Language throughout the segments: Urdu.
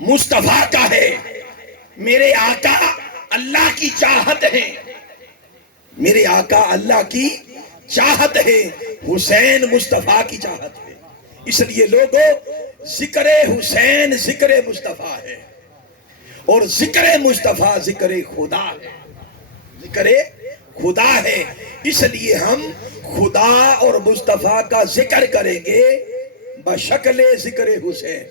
مصطفیٰ کا ہے، میرے آقا اللہ کی چاہت ہے، میرے آقا اللہ کی چاہت ہے، حسین مصطفیٰ کی چاہت ہے۔ اس لیے لوگوں، ذکر حسین ذکر مصطفیٰ ہے، اور ذکر مصطفیٰ ذکر خدا ہے، ذکر خدا ہے۔ اس لیے ہم خدا اور مصطفیٰ کا ذکر کریں گے بشکل ذکر حسین۔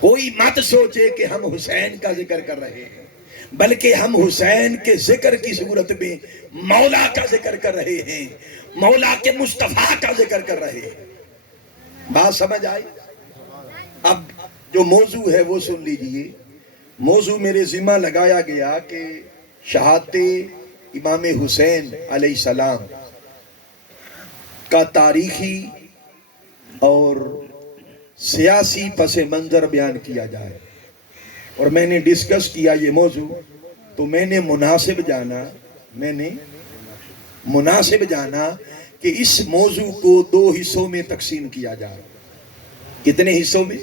کوئی مت سوچے کہ ہم حسین کا ذکر کر رہے ہیں، بلکہ ہم حسین کے ذکر کی صورت میں مولا کا ذکر کر رہے ہیں، مولا کے مصطفیٰ کا ذکر کر رہے ہیں۔ بات سمجھ آئی؟ اب جو موضوع ہے وہ سن لیجئے۔ موضوع میرے ذمہ لگایا گیا کہ شہادت امام حسین علیہ السلام کا تاریخی اور سیاسی پس منظر بیان کیا جائے، اور میں نے ڈسکس کیا یہ موضوع، تو میں نے مناسب جانا کہ اس موضوع کو 2 حصوں میں تقسیم کیا جائے۔ کتنے حصوں میں؟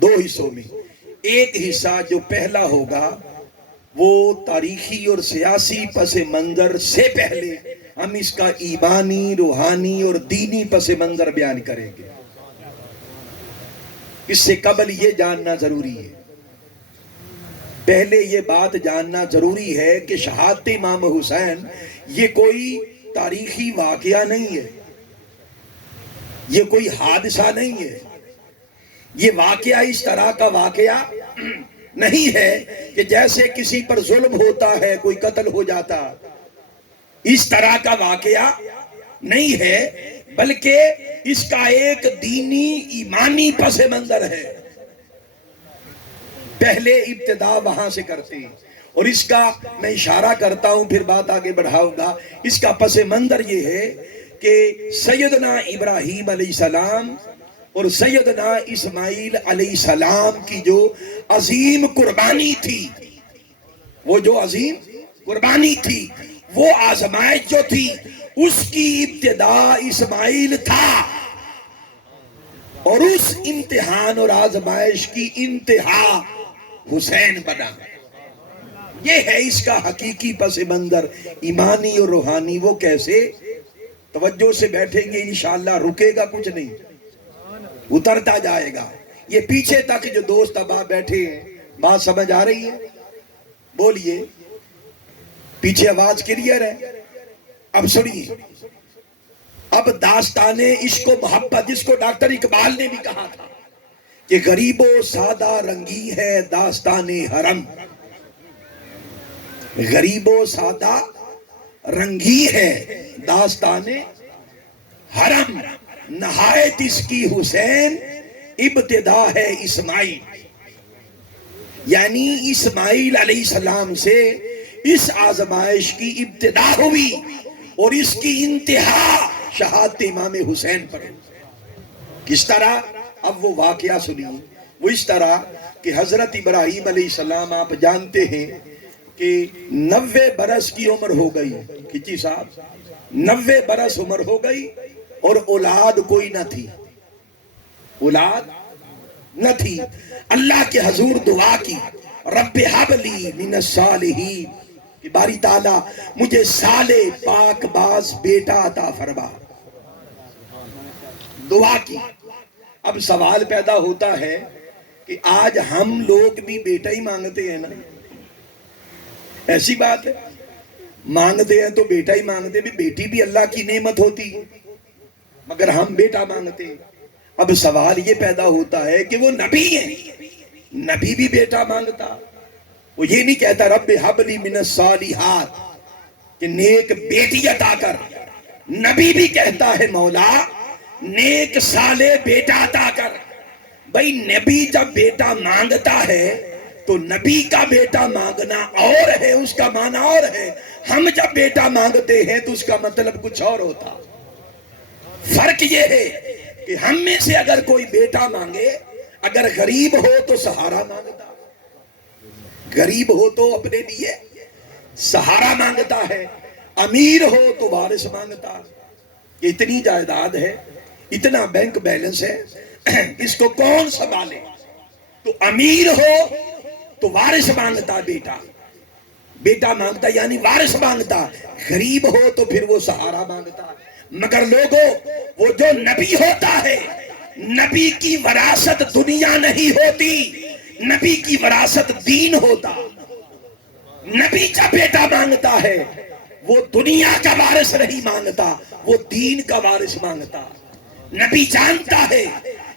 2 حصوں میں۔ ایک حصہ جو پہلا ہوگا وہ تاریخی اور سیاسی پس منظر سے پہلے ہم اس کا ایمانی، روحانی اور دینی پس منظر بیان کریں گے۔ اس سے قبل یہ جاننا ضروری ہے، پہلے یہ بات جاننا ضروری ہے کہ شہادت امام حسین یہ کوئی تاریخی واقعہ نہیں ہے، یہ کوئی حادثہ نہیں ہے، یہ واقعہ اس طرح کا واقعہ نہیں ہے کہ جیسے کسی پر ظلم ہوتا ہے، کوئی قتل ہو جاتا، اس طرح کا واقعہ نہیں ہے، بلکہ اس کا ایک دینی ایمانی پس منظر ہے۔ پہلے ابتدا وہاں سے کرتے ہیں، اور اس کا میں اشارہ کرتا ہوں، پھر بات آگے بڑھاؤں گا۔ اس کا پس منظر یہ ہے کہ سیدنا ابراہیم علیہ السلام اور سیدنا اسماعیل علیہ السلام کی جو عظیم قربانی تھی، وہ جو عظیم قربانی تھی، وہ آزمائش جو تھی، اس کی ابتدا اسماعیل تھا، اور اس امتحان اور آزمائش کی انتہا حسین بنا۔ یہ ہے اس کا حقیقی پس منظر، ایمانی اور روحانی۔ وہ کیسے؟ توجہ سے بیٹھیں گے انشاءاللہ، رکے گا کچھ نہیں، اترتا جائے گا۔ یہ پیچھے تک جو دوست اب آپ بیٹھے ہیں، بات سمجھ آ رہی ہے؟ بولیے، پیچھے آواز کلیئر ہے؟ اب سنیے، اب داستان عشق و محبت، جس کو ڈاکٹر اقبال نے بھی کہا تھا کہ غریب و سادہ رنگی ہے داستان حرم، غریب و سادہ رنگی ہے داستان حرم، نہایت اس کی حسین ابتدا ہے اسماعیل۔ یعنی اسماعیل علیہ السلام سے اس آزمائش کی ابتدا ہوئی، اور اس کی انتہا شہادت امام حسین پر۔ کس طرح؟ اب وہ واقعہ سنیے۔ وہ اس طرح کہ حضرت ابراہیم علیہ السلام، آپ جانتے ہیں کہ 90 برس کی عمر ہو گئی، کتنی صاحب؟ 90 برس عمر ہو گئی، اور اولاد کوئی نہ تھی، اولاد نہ تھی۔ اللہ کے حضور دعا کی، رب حب لی من الصالحین، کہ باری تعالیٰ مجھے صالح پاک باز بیٹا عطا فرما۔ دعا کی۔ اب سوال پیدا ہوتا ہے کہ آج ہم لوگ بھی بیٹا ہی مانگتے ہیں نا؟ ایسی بات ہے، مانگتے ہیں تو بیٹا ہی مانگتے ہیں، بیٹی بھی اللہ کی نعمت ہوتی ہے، مگر ہم بیٹا مانگتے ہیں۔ اب سوال یہ پیدا ہوتا ہے کہ وہ نبی ہیں، نبی بھی بیٹا مانگتا، وہ یہ نہیں کہتا رب حب لی من الصالحات کہ نیک بیٹی عطا کر، نبی بھی کہتا ہے مولا نیک صالح بیٹا عطا کر۔ بھئی نبی جب بیٹا مانگتا ہے تو نبی کا بیٹا مانگنا اور ہے، اس کا معنی اور ہے، ہم جب بیٹا مانگتے ہیں تو اس کا مطلب کچھ اور ہوتا۔ فرق یہ ہے کہ ہم میں سے اگر کوئی بیٹا مانگے، اگر غریب ہو تو سہارا مانگتا، غریب ہو تو اپنے لیے سہارا مانگتا ہے، امیر ہو تو وارث مانگتا۔ اتنی جائیداد ہے، اتنا بینک بیلنس ہے، اس کو کون سنبھالے؟ تو امیر ہو تو وارث مانگتا بیٹا، بیٹا مانگتا یعنی وارث مانگتا، غریب ہو تو پھر وہ سہارا مانگتا۔ مگر لوگوں، وہ جو نبی ہوتا ہے، نبی کی وراثت دنیا نہیں ہوتی، نبی کی وراثت دین ہوتا۔ نبی کا بیٹا مانگتا ہے، وہ دنیا کا وارث نہیں مانگتا، وہ دین کا وارث مانگتا۔ نبی جانتا ہے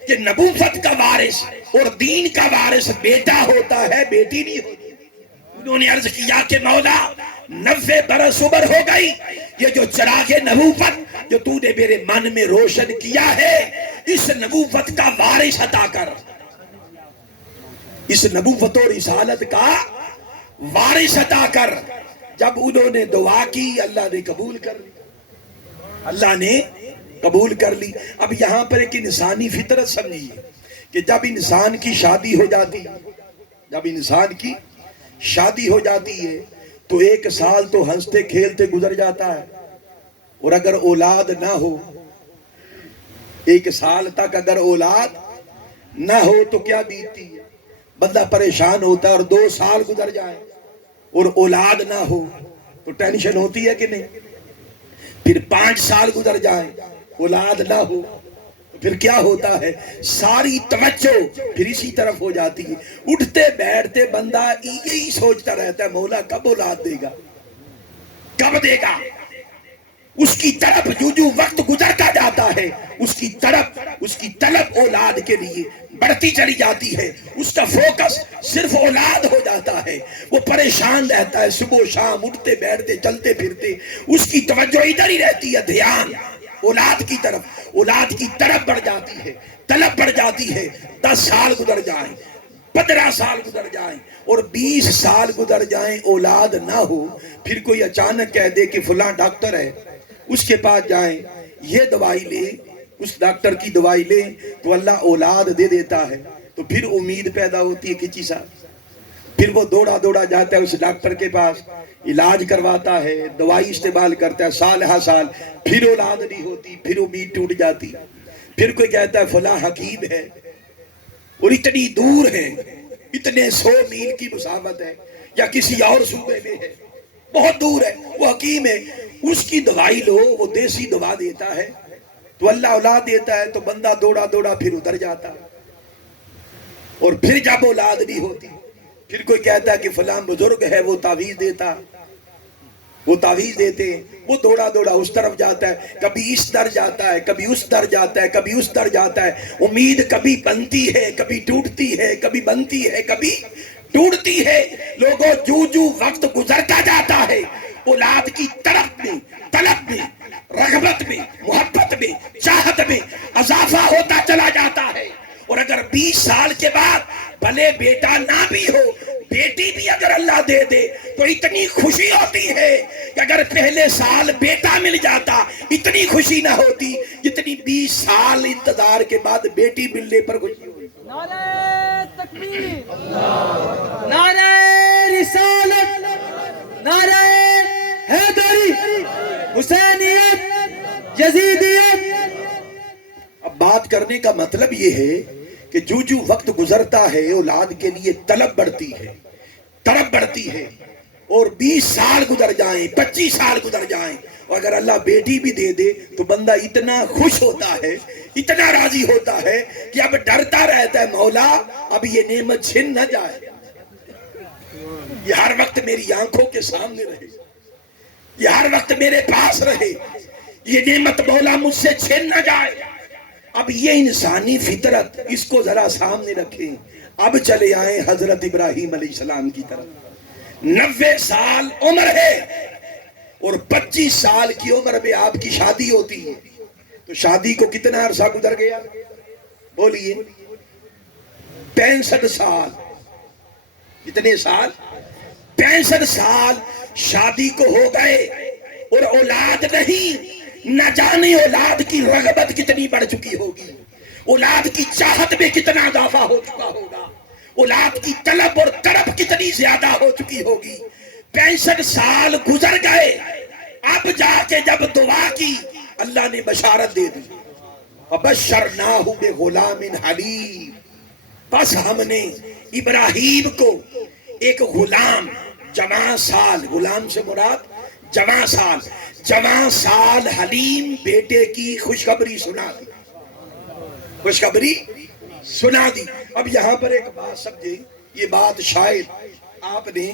کہ نبوت کا وارث اور دین کا وارث بیٹا ہوتا ہے، بیٹی نہیں ہوتی۔ انہوں نے عرض کیا کہ مولا 90 برس عمر ہو گئی، یہ جو چراغ نبوت جو تو نے میرے من میں روشن کیا ہے، اس نبوت کا وارث عطا کر، اس نبوت اور رسالت کا وارث عطا کر۔ جب انہوں نے دعا کی، اللہ نے قبول کر لی، اللہ نے قبول کر لی۔ اب یہاں پر ایک انسانی فطرت سمجھیے کہ جب انسان کی شادی ہو جاتی، جب انسان کی شادی ہو جاتی ہے تو 1 سال تو ہنستے کھیلتے گزر جاتا ہے، اور اگر اولاد نہ ہو، 1 سال تک اگر اولاد نہ ہو تو کیا بیتتی ہے، بندہ پریشان ہوتا ہے۔ اور 2 سال گزر جائے اور اولاد نہ ہو تو ٹینشن ہوتی ہے کہ نہیں؟ پھر 5 سال گزر جائے، اولاد نہ ہو تو پھر کیا ہوتا ہے؟ ساری توجہ پھر اسی طرف ہو جاتی ہے۔ اٹھتے بیٹھتے بندہ یہی سوچتا رہتا ہے، مولا کب اولاد دے گا، کب دے گا۔ اس کی طرف جو وقت گزرتا جاتا ہے، اس کی طلب اولاد کے لیے بڑھتی چلی جاتی ہے، اس کا فوکس صرف اولاد ہو جاتا ہے۔ وہ پریشان رہتا ہے، صبح و شام اٹھتے بیٹھتے چلتے پھرتے اس کی توجہ ادھر ہی رہتی ہے، دھیان اولاد کی طرف بڑھ جاتی ہے، طلب بڑھ جاتی ہے۔ 10 سال گزر جائیں، 15 سال گزر جائیں اور 20 سال گزر جائیں، اولاد نہ ہو، پھر کوئی اچانک کہہ دے کہ فلاں ڈاکٹر ہے، اس کے پاس جائیں، یہ دوائی لیں، اس ڈاکٹر کی دوائی لیں تو اللہ اولاد دے دیتا ہے۔ تو پھر امید پیدا ہوتی ہے کسی صاحب، پھر وہ دوڑا جاتا ہے اس ڈاکٹر کے پاس، علاج کرواتا ہے، دوائی استعمال کرتا ہے، سال ہا سال، پھر اولاد نہیں ہوتی، پھر امید ٹوٹ جاتی۔ پھر کوئی کہتا ہے فلاں حکیم ہے اور اتنی دور ہے، اتنے 100 میل کی مسافت ہے، یا کسی اور صوبے میں ہے، بہت دور ہے، وہ حکیم ہے، اس کی دوائی لو، وہ دیسی دوا دیتا ہے تو اللہ اولاد دیتا ہے۔ تو بندہ دوڑا پھر ادھر جاتا ہے، اور پھر جب اولاد نہیں ہوتی پھر کوئی کہتا ہے کہ فلاں بزرگ ہے، وہ تعویذ دیتا، وہ تعویذ دیتے ہیں، وہ دوڑا اس طرف جاتا ہے، کبھی اس در جاتا ہے، کبھی اس در جاتا ہے، کبھی اس در جاتا ہے۔ امید کبھی بنتی ہے، کبھی ٹوٹتی ہے، کبھی بنتی ہے، کبھی ٹوٹتی ہے۔ لوگوں، جو وقت گزرتا جاتا ہے، اولاد کی طرف میں، طلب میں، رغبت میں، محبت میں، چاہت میں اضافہ ہوتا چلا جاتا ہے۔ اور اگر 20 سال کے بعد بھلے بیٹا نہ بھی ہو، بیٹی بھی اگر اللہ دے دے تو اتنی خوشی ہوتی ہے کہ اگر پہلے سال بیٹا مل جاتا اتنی خوشی نہ ہوتی جتنی 20 سال انتظار کے بعد بیٹی ملنے پر خوشی ہوئی۔ نعرہ تکبیر، نعرہ رسالت، نعرہ حیدری، حسینیت، یزیدیت۔ اب بات کرنے کا مطلب یہ ہے کہ جو وقت گزرتا ہے اولاد کے لیے طلب بڑھتی ہے، طلب بڑھتی ہے، اور 20 سال گزر جائیں، 25 سال گزر جائیں، اور اگر اللہ بیٹی بھی دے دے تو بندہ اتنا خوش ہوتا ہے، اتنا راضی ہوتا ہے کہ اب ڈرتا رہتا ہے، مولا اب یہ نعمت چھن نہ جائے، یہ ہر وقت میری آنکھوں کے سامنے رہے، یہ ہر وقت میرے پاس رہے، یہ نعمت مولا مجھ سے چھن نہ جائے۔ اب یہ انسانی فطرت، اس کو ذرا سامنے رکھیں۔ اب چلے آئیں حضرت ابراہیم علیہ السلام کی طرف۔ 90 سال عمر ہے اور 25 سال کی عمر میں آپ کی شادی ہوتی ہے، تو شادی کو کتنا عرصہ گزر گیا؟ بولیے 65 سال۔ کتنے سال؟ 65 سال شادی کو ہو گئے اور اولاد نہیں۔ نہ جانے اولاد کی رغبت کتنی بڑھ چکی ہوگی، اولاد کی چاہت میں کتنا اضافہ ہو چکا ہوگا، اولاد کی طلب اور طرف کتنی زیادہ ہو چکی ہوگی۔ 65 سال گزر گئے، اب جا کے جب دعا کی اللہ نے بشارت دے دی، وَبَشَّرْنَاهُ بِغُلَامٍ حَلِيمٍ، بس ہم نے ابراہیم کو ایک غلام جوان سال، غلام سے مراد جوان سال حلیم بیٹے کی خوشخبری سنا دی، خوشخبری سنا دی۔ اب یہاں پر ایک بات سمجھے، یہ بات شاید آپ نے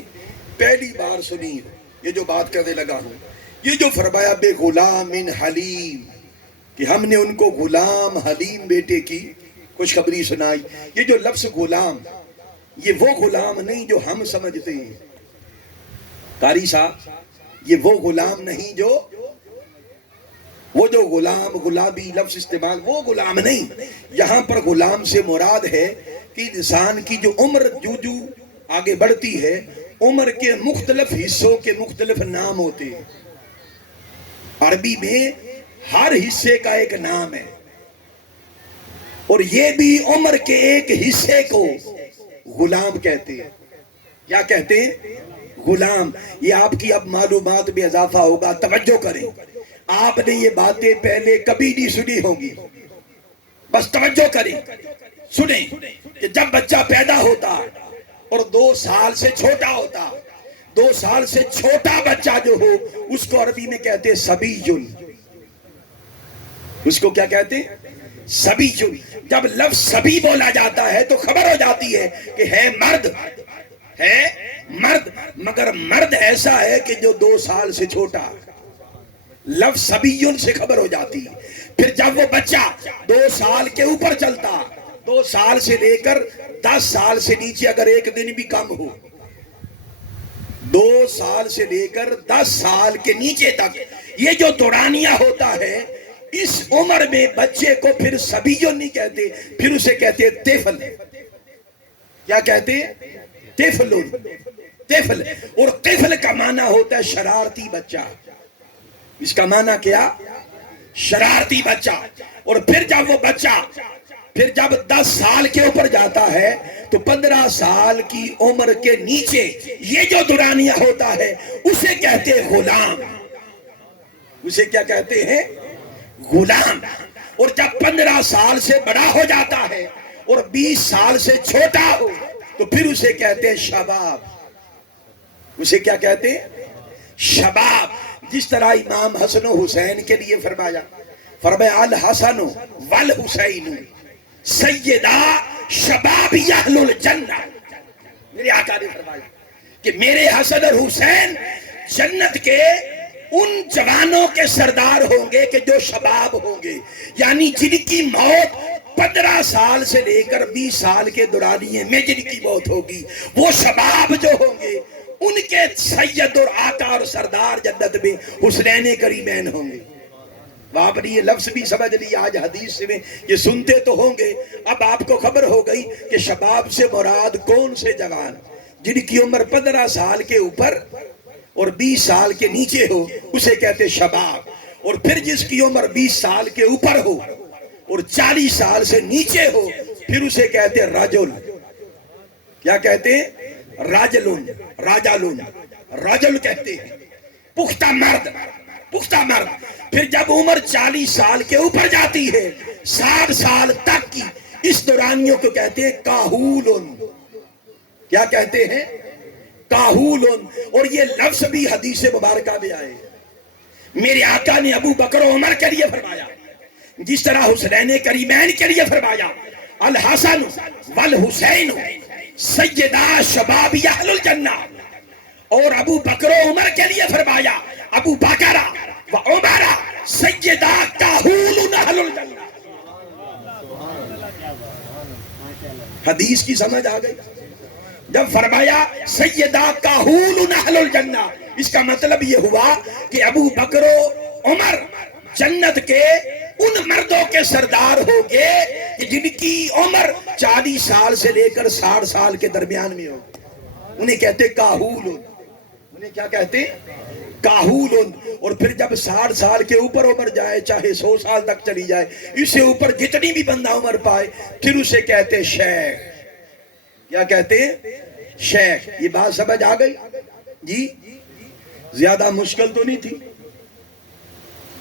پہلی بار سنی ہے، یہ جو بات کرنے لگا ہوں، یہ جو فرمایا بے غلام حلیم، کہ ہم نے ان کو غلام حلیم بیٹے کی خوشخبری سنائی۔ یہ جو لفظ غلام، یہ وہ غلام نہیں جو ہم سمجھتے ہیں قاری صاحب، یہ وہ غلام نہیں جو وہ جو غلام غلابی لفظ استعمال، وہ غلام نہیں۔ یہاں پر غلام سے مراد ہے کہ انسان کی جو عمر جو آگے بڑھتی ہے، عمر کے مختلف حصوں کے مختلف نام ہوتے ہیں۔ عربی میں ہر حصے کا ایک نام ہے، اور یہ بھی عمر کے ایک حصے کو غلام کہتے ہیں۔ کیا کہتے ہیں؟ غلام۔ یہ آپ کی اب معلومات میں اضافہ ہوگا، توجہ کریں۔ آپ نے یہ باتیں پہلے کبھی نہیں سنی ہوں گی، بس توجہ کریں، سنیں کہ جب بچہ پیدا ہوتا اور 2 سال سے چھوٹا ہوتا، 2 سال سے چھوٹا بچہ جو ہو اس کو عربی میں کہتے ہیں صبیٌ۔ اس کو کیا کہتے ہیں؟ صبیٌ۔ جب لفظ صبی بولا جاتا ہے تو خبر ہو جاتی ہے کہ ہے مرد، ہے مرد، مگر مرد ایسا ہے کہ جو 2 سال سے چھوٹا۔ لفظ صبیٌ سے خبر ہو جاتی ہے۔ پھر جب وہ بچہ 2 سال کے اوپر چلتا، 2 سال سے لے کر 10 سال سے نیچے اگر ایک دن بھی کم ہو، 2 سال سے لے کر 10 سال کے نیچے تک یہ جو دورانیہ ہوتا ہے، اس عمر میں بچے کو پھر صبیٌ نہیں کہتے، پھر اسے کہتے ہیں طفل۔ کیا کہتے ہیں؟ طفل۔ طفل، اور طفل کا معنی ہوتا ہے شرارتی بچہ۔ اس کا معنی کیا؟ شرارتی بچہ۔ اور پھر جب وہ بچہ پھر جب 10 سال کے اوپر جاتا ہے تو 15 سال کی عمر کے نیچے یہ جو دورانیہ ہوتا ہے اسے کہتے ہیں غلام۔ اسے کیا کہتے ہیں؟ غلام۔ اور جب 15 سال سے بڑا ہو جاتا ہے اور 20 سال سے چھوٹا ہو تو پھر اسے کہتے ہیں شباب۔ اسے کیا کہتے ہیں؟ شباب۔ جس طرح امام حسن و حسین کے لیے فرمایا الحسن والحسین سیدہ شباب اہل الجنہ۔ میرے آقا نے فرمایا کہ میرے حسن اور حسین جنت کے ان جوانوں کے سردار ہوں گے کہ جو شباب ہوں گے، یعنی جن کی موت 15 سال سے لے کر 20 سال کے دورانیے میں جن کی موت ہوگی، وہ شباب جو ہوں گے ان کے سید اور آقا اور سردار جنت میں حسنین کریمین ہوں گے۔ آپ نے یہ لفظ بھی سمجھ لی، آج حدیث میں یہ سنتے تو ہوں گے، اب آپ کو خبر ہو گئی کہ شباب سے مراد کون سے جوان، جن کی عمر 15 سال کے اوپر اور 20 سال کے نیچے ہو اسے کہتے شباب۔ اور پھر جس کی عمر 20 سال کے اوپر ہو اور 40 سال سے نیچے ہو پھر اسے کہتے رجل۔ کیا کہتے ہیں؟ راجلون، راجالون، رجل کہتے ہیں، پختہ مرد، پختہ مرد۔ پھر جب عمر 40 سال کے اوپر جاتی ہے 60 سال تک کی، اس دورانیوں کو کہتے ہیں کاہولن۔ کیا کہتے ہیں؟ کاہولن۔ اور یہ لفظ بھی حدیث مبارکہ میں آئے، میرے آقا نے ابو بکر و عمر کے لیے فرمایا، جس طرح حسنین کریمین کے لیے فرمایا الحسن والحسین سیدہ شباب اہل الجنہ، اور ابو بکر و عمر کے لیے فرمایا ابو بکر و عمر سیدہ کاہول اہل الجنہ۔ حدیث کی سمجھ آ گئی؟ جب فرمایا سیدہ کاہول اہل الجنہ، اس کا مطلب یہ ہوا کہ ابو بکر و عمر جنت کے ان مردوں کے سردار ہوں گے جن کی عمر 40 سال سے لے کر 60 سال کے درمیان میں ہو، انہیں کہتے کاہول۔ انہیں کیا کہتے؟ کاہول۔ اور پھر جب 60 سال کے اوپر عمر جائے، چاہے 100 سال تک چلی جائے، اس سے اوپر جتنی بھی بندہ عمر پائے پھر اسے کہتے شیخ۔ کیا کہتے ہیں؟ شیخ۔ یہ بات سمجھ آ گئی؟ جی زیادہ مشکل تو نہیں تھی،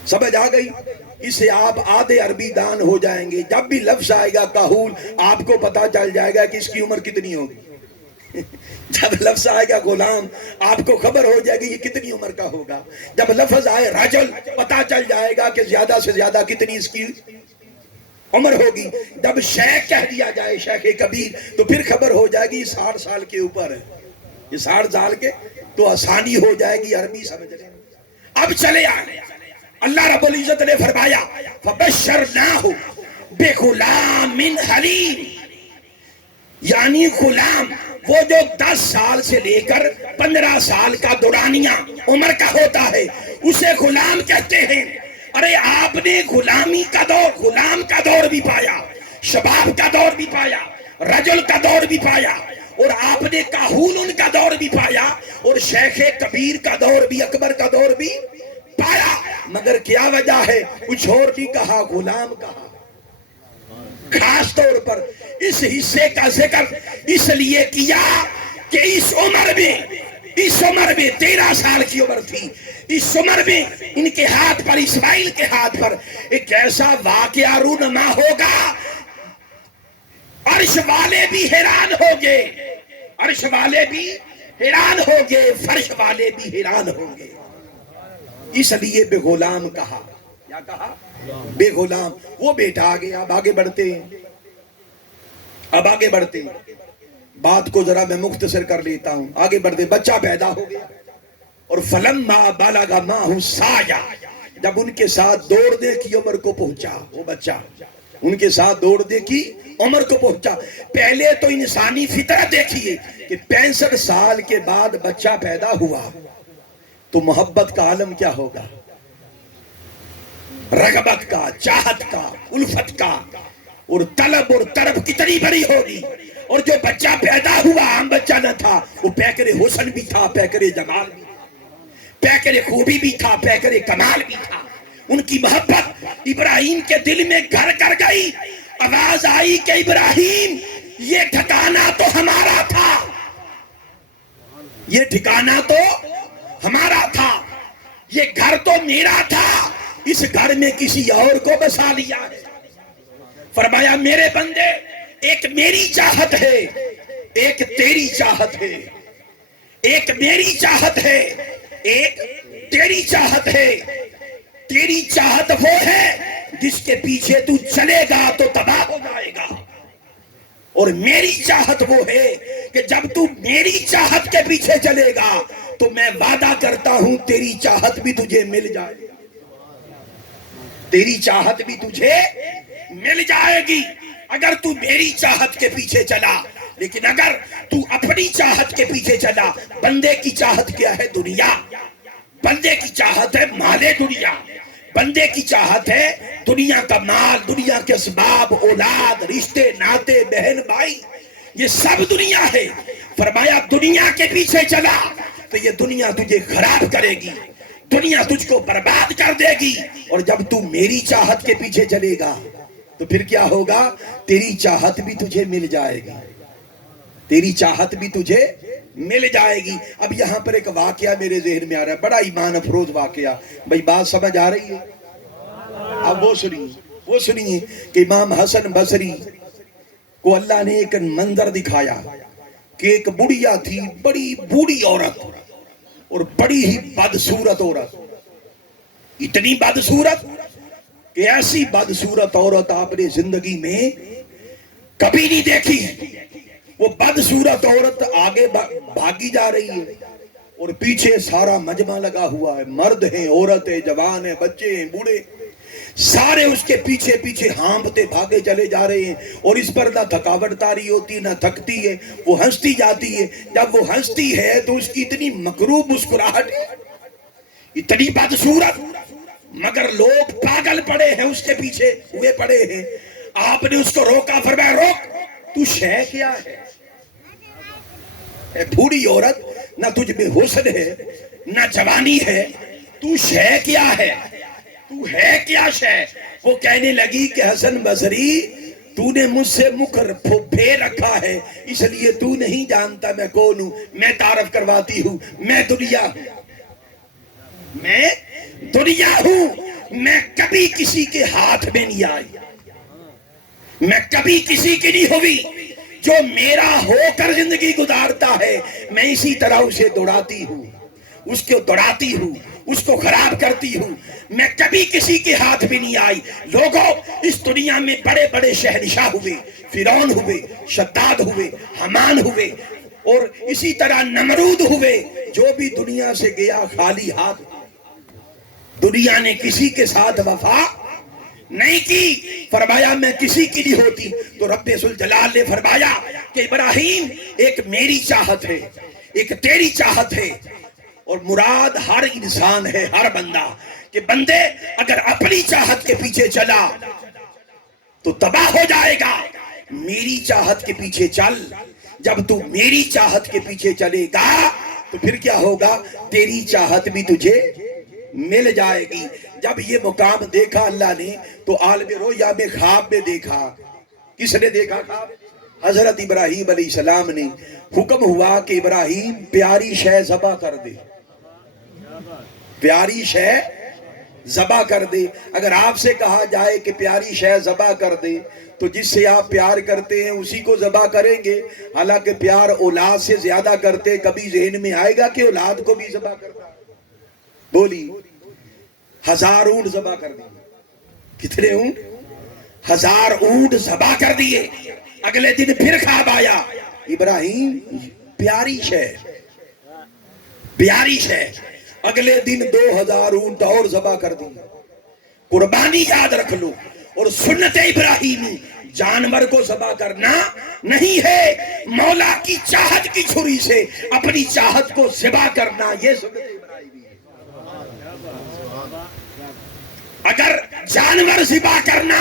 سمجھ آ گئی؟ اسے آپ آدھے عربی دان ہو جائیں گے. جب بھی لفظ آئے گا کاہول آپ کو پتا چل جائے گا کہ اس کی عمر کتنی ہوگی. جب لفظ آئے گا غلام آپ کو خبر ہو جائے گی یہ کتنی عمر کا ہوگا. جب لفظ آئے رجل پتا چل جائے گا کہ زیادہ سے زیادہ کتنی اس کی عمر ہوگی. جب شیخ کہہ دیا جائے شیخ کبیر تو پھر خبر ہو جائے گی 60 سال کے اوپر ہے. یہ 60 سال کے تو آسانی ہو جائے گی عربی سمجھ رہے ہیں. اب چلے آئے اللہ رب العزت نے فرمایا فبشرناہ بغلام حلیم، یعنی غلام وہ جو 10 سال سے لے کر 15 سال کا دورانیہ عمر کا ہوتا ہے اسے غلام کہتے ہیں. ارے آپ نے غلامی کا دور، غلام کا دور بھی پایا، شباب کا دور بھی پایا، رجل کا دور بھی پایا، اور آپ نے کاہول کا دور بھی پایا، اور شیخ کبیر کا دور بھی، اکبر کا دور بھی پایا. مگر کیا وجہ ہے؟ کچھ اور نہیں کہا، غلام کہا. خاص طور پر اس حصے کا ذکر اس لیے کیا کہ اس عمر میں 13 سال کی عمر تھی. اس عمر میں ان کے ہاتھ پر، اسماعیل کے ہاتھ پر ایک ایسا واقعہ رونما ہوگا عرش والے بھی حیران ہوگے، عرش والے بھی حیران ہوگے، فرش والے بھی حیران ہوگے. اس لیے بے غلام کہا. کیا کہا؟ بے غلام. وہ بیٹا آگے. اب آگے بڑھتے ہیں، اب آگے بڑھتے ہیں. بات کو ذرا میں مختصر کر لیتا ہوں. آگے بڑھتے، بچہ پیدا ہو گیا اور فلما بلغ معہ السعی، جب ان کے ساتھ دوڑنے کی عمر کو پہنچا، وہ بچہ ان کے ساتھ دوڑنے کی عمر کو پہنچا. پہلے تو انسانی فطرت دیکھیے کہ 65 سال کے بعد بچہ پیدا ہوا تو محبت کا عالم کیا ہوگا، رغبت کا، چاہت کا، الفت کا، اور طلب اور طرب کتنی بڑی ہوگی. اور جو بچہ پیدا ہوا عام بچہ نہ تھا، وہ پیکر حسن بھی تھا، پیکر جمال بھی تھا، پیکر خوبی بھی تھا، پیکر کمال بھی تھا. ان کی محبت ابراہیم کے دل میں گھر کر گئی. آواز آئی کہ ابراہیم یہ ٹھکانہ تو ہمارا تھا، یہ ٹھکانہ تو ہمارا تھا، یہ گھر تو میرا تھا، اس گھر میں کسی اور کو بسا لیا ہے. فرمایا میرے بندے، ایک میری چاہت ہے، ایک تیری چاہت ہے، ایک میری چاہت ہے، ایک تیری چاہت ہے. تیری چاہت وہ ہے جس کے پیچھے تو چلے گا تو تباہ ہو جائے گا، اور میری چاہت وہ ہے کہ جب تو میری چاہت کے پیچھے چلے گا تو میں وعدہ کرتا ہوں تیری چاہت بھی تجھے مل جائے گی، تیری چاہت بھی تجھے مل جائے گی اگر تو میری چاہت کے پیچھے چلا. لیکن اگر تو اپنی چاہت کے پیچھے چلا، بندے کی چاہت کیا ہے؟ دنیا. بندے کی چاہت ہے مال دنیا، بندے کی چاہت ہے دنیا کا مال، دنیا کے اسباب، اولاد، رشتے، ناتے، بہن بھائی، یہ سب دنیا ہے. فرمایا دنیا کے پیچھے چلا تو یہ دنیا تجھے خراب کرے گی، دنیا تجھ کو برباد کر دے گی. اور جب تو میری چاہت کے پیچھے چلے گا تو پھر کیا ہوگا؟ تیری چاہت بھی تجھے مل جائے گی، تیری چاہت بھی تجھے مل جائے گی. اب یہاں پر ایک واقعہ میرے ذہن میں آ رہا ہے، بڑا ایمان افروز واقعہ. بھئی بات سمجھ آ رہی ہے؟ اب وہ سنیے کہ امام حسن بصری کو اللہ نے ایک منظر دکھایا کہ ایک بڑھیا تھی، بڑی بوڑھی عورت اور بڑی ہی بدصورت عورت. اتنی بدصورت کہ ایسی بدصورت عورت آپ نے زندگی میں کبھی نہیں دیکھی. وہ بدصورت عورت آگے بھاگی جا رہی ہے اور پیچھے سارا مجمع لگا ہوا ہے، مرد ہیں، عورتیں، جوان ہیں، بچے ہیں، بوڑھے، سارے اس کے پیچھے پیچھے ہانپتے بھاگے چلے جا رہے ہیں. اور اس پر نہ تھکاوٹ طاری ہوتی، نہ تھکتی ہے، وہ ہنستی جاتی ہے. جب وہ ہنستی ہے تو اس کی اتنی مکروہ مسکراہٹ، اتنی بدصورت، مگر لوگ پاگل پڑے ہیں، اس کے پیچھے ہوئے پڑے ہیں. آپ نے اس کو روکا، فرمایا روک، تو شے کیا ہے؟ اے بوڑھی عورت، نہ تجھ میں حسن ہے نہ جوانی ہے، تو شے کیا ہے؟ تو ہے کیا شے؟ وہ کہنے لگی کہ حسن بصری تو نے مجھ سے مکھ پھیر رکھا ہے، اس لیے تو نہیں جانتا میں کون ہوں. میں تعارف کرواتی ہوں، میں دنیا ہوں، میں دنیا ہوں. میں کبھی کسی کے ہاتھ میں نہیں آئی، میں کبھی کسی کی نہیں ہوئی، جو میرا ہو کر زندگی گزارتا ہے میں اسی طرح اسے دوڑاتی ہوں، اس کو دوڑاتی ہوں، اس کو خراب کرتی ہوں، میں کبھی کسی کے ہاتھ میں نہیں آئی۔ لوگوں، اس دنیا میں بڑے بڑے شہنشاہ ہوئے، فرعون ہوئے، شداد ہوئے، حمان ہوئے، اور اسی طرح نمرود ہوئے، جو بھی دنیا سے گیا خالی ہاتھ، دنیا نے کسی کے ساتھ وفا نہیں کی۔ فرمایا میں کسی کی نہیں ہوتی، تو رب ذوالجلال نے فرمایا کہ ابراہیم ایک میری چاہت ہے، ایک تیری چاہت ہے، اور مراد ہر انسان ہے، ہر بندہ، کہ بندے اگر اپنی چاہت کے پیچھے چلا تو تباہ ہو جائے گا، میری چاہت کے پیچھے چل، جب تو میری چاہت کے پیچھے چلے گا تو پھر کیا ہوگا، تیری چاہت بھی تجھے مل جائے گی۔ جب یہ مقام دیکھا اللہ نے تو عالم رویا میں خواب میں دیکھا۔ کس نے دیکھا خواب؟ حضرت ابراہیم علیہ السلام نے۔ حکم ہوا کہ ابراہیم پیاری شے ذبح کر دے، پیاری شے ذبح کر دے۔ اگر آپ سے کہا جائے کہ پیاری شے ذبح کر دے تو جس سے آپ پیار کرتے ہیں اسی کو ذبح کریں گے، حالانکہ پیار اولاد سے زیادہ کرتے، کبھی ذہن میں آئے گا کہ اولاد کو بھی ذبح کرنا؟ بولی 1000 اونٹ ذبح کر دیے۔ کتنے اونٹ؟ 1000 اونٹ ذبح کر دیے۔ اگلے دن پھر خواب آیا، ابراہیم پیاری شے، پیاری شے۔ اگلے دن 2000 اونٹ اور ذبح کر دیے۔ قربانی یاد رکھ لو، اور سنت ابراہیمی جانور کو ذبح کرنا نہیں ہے، مولا کی چاہت کی چھری سے اپنی چاہت کو ذبح کرنا، یہ سنت ابراہیمی ہے۔ اگر جانور ذبح کرنا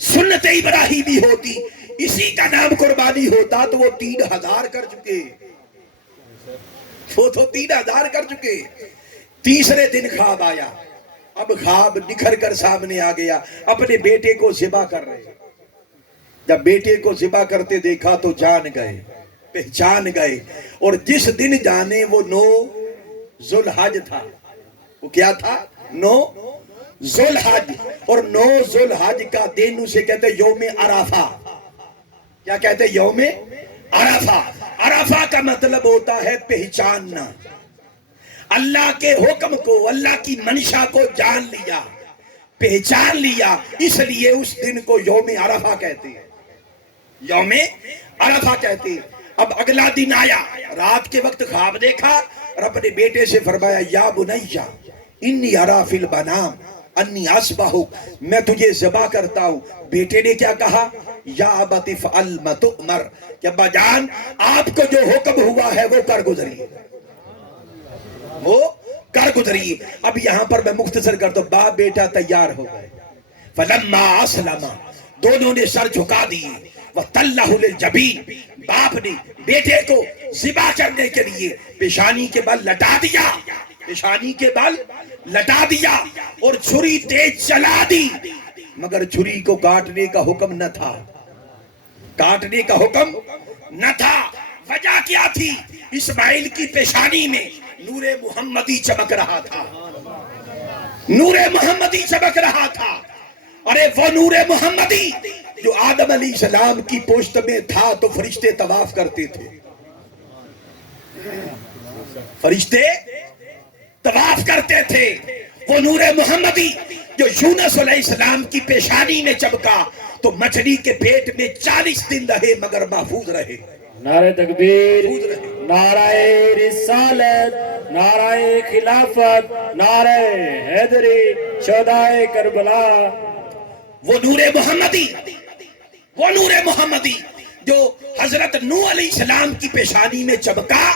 سنت ابراہیمی ہوتی، اسی کا نام قربانی ہوتا، تو وہ 3000 کر چکے، وہ تو 3000 کر چکے۔ تیسرے دن خواب آیا، اب خواب نکھر کر سامنے آ گیا، اپنے بیٹے کو ذبح کر رہے۔ جب بیٹے کو ذبح کرتے دیکھا تو جان گئے، پہچان گئے، اور جس دن جانے وہ 9 ذوالحج تھا۔ وہ کیا تھا؟ 9 ذوالحج، اور 9 ذوالحج کا دن اسے کہتے یوم عرفہ۔ کیا کہتے؟ یوم عرفہ۔ عرفہ کا مطلب ہوتا ہے پہچاننا، اللہ کے حکم کو، اللہ کی منشا کو جان لیا، پہچان لیا، اس لیے اس دن کو یوم عرفہ کہتے ہیں، یوم عرفہ کہتے ہیں۔ اب اگلا دن آیا، رات کے وقت خواب دیکھا، اور اپنے بیٹے سے فرمایا یا بنیا انی ارا فی المنام انی اذبحک، میں تجھے ذبح کرتا ہوں۔ بیٹے نے کیا کہا؟ یا ابت افعل ما تؤمر، کہ ابا جان آپ کو جو حکم ہوا ہے وہ کر گزریے، وہ کر گزریے۔ اب یہاں پر میں مختصر کرتا ہوں، باپ بیٹا تیار ہو گئے۔ فلما اسلما، دونوں نے سر جھکا دیے۔ وَتَلَّهُ لِلْجَبِينِ، باپ نے بیٹے کو ذبح کرنے کے لیے پیشانی کے بل لٹا دیا، پیشانی کے بل لٹا دیا، اور چھری تیز چلا دی، مگر چھری کو کاٹنے کا حکم نہ تھا، کاٹنے کا حکم نہ تھا۔ وجہ کیا تھی؟ اسماعیل کی پیشانی میں نور محمدی چمک رہا تھا، نور محمدی چمک رہا تھا۔ ارے وہ نور محمدی جو آدم علیہ السلام کی پشت میں تھا تو فرشتے طواف کرتے تھے، فرشتے طواف کرتے تھے۔ وہ نور محمدی جو یونس علیہ السلام کی پیشانی میں چمکا تو مچھلی کے پیٹ میں 40 دن رہے مگر محفوظ رہے۔ نعرہ تکبیر، نعرہ رسالت، نعرہ خلافت، نعرہ حیدری، شہدائے کربلا۔ وہ نور محمدی، وہ نور محمدی جو حضرت نوح علیہ السلام کی پیشانی میں چمکا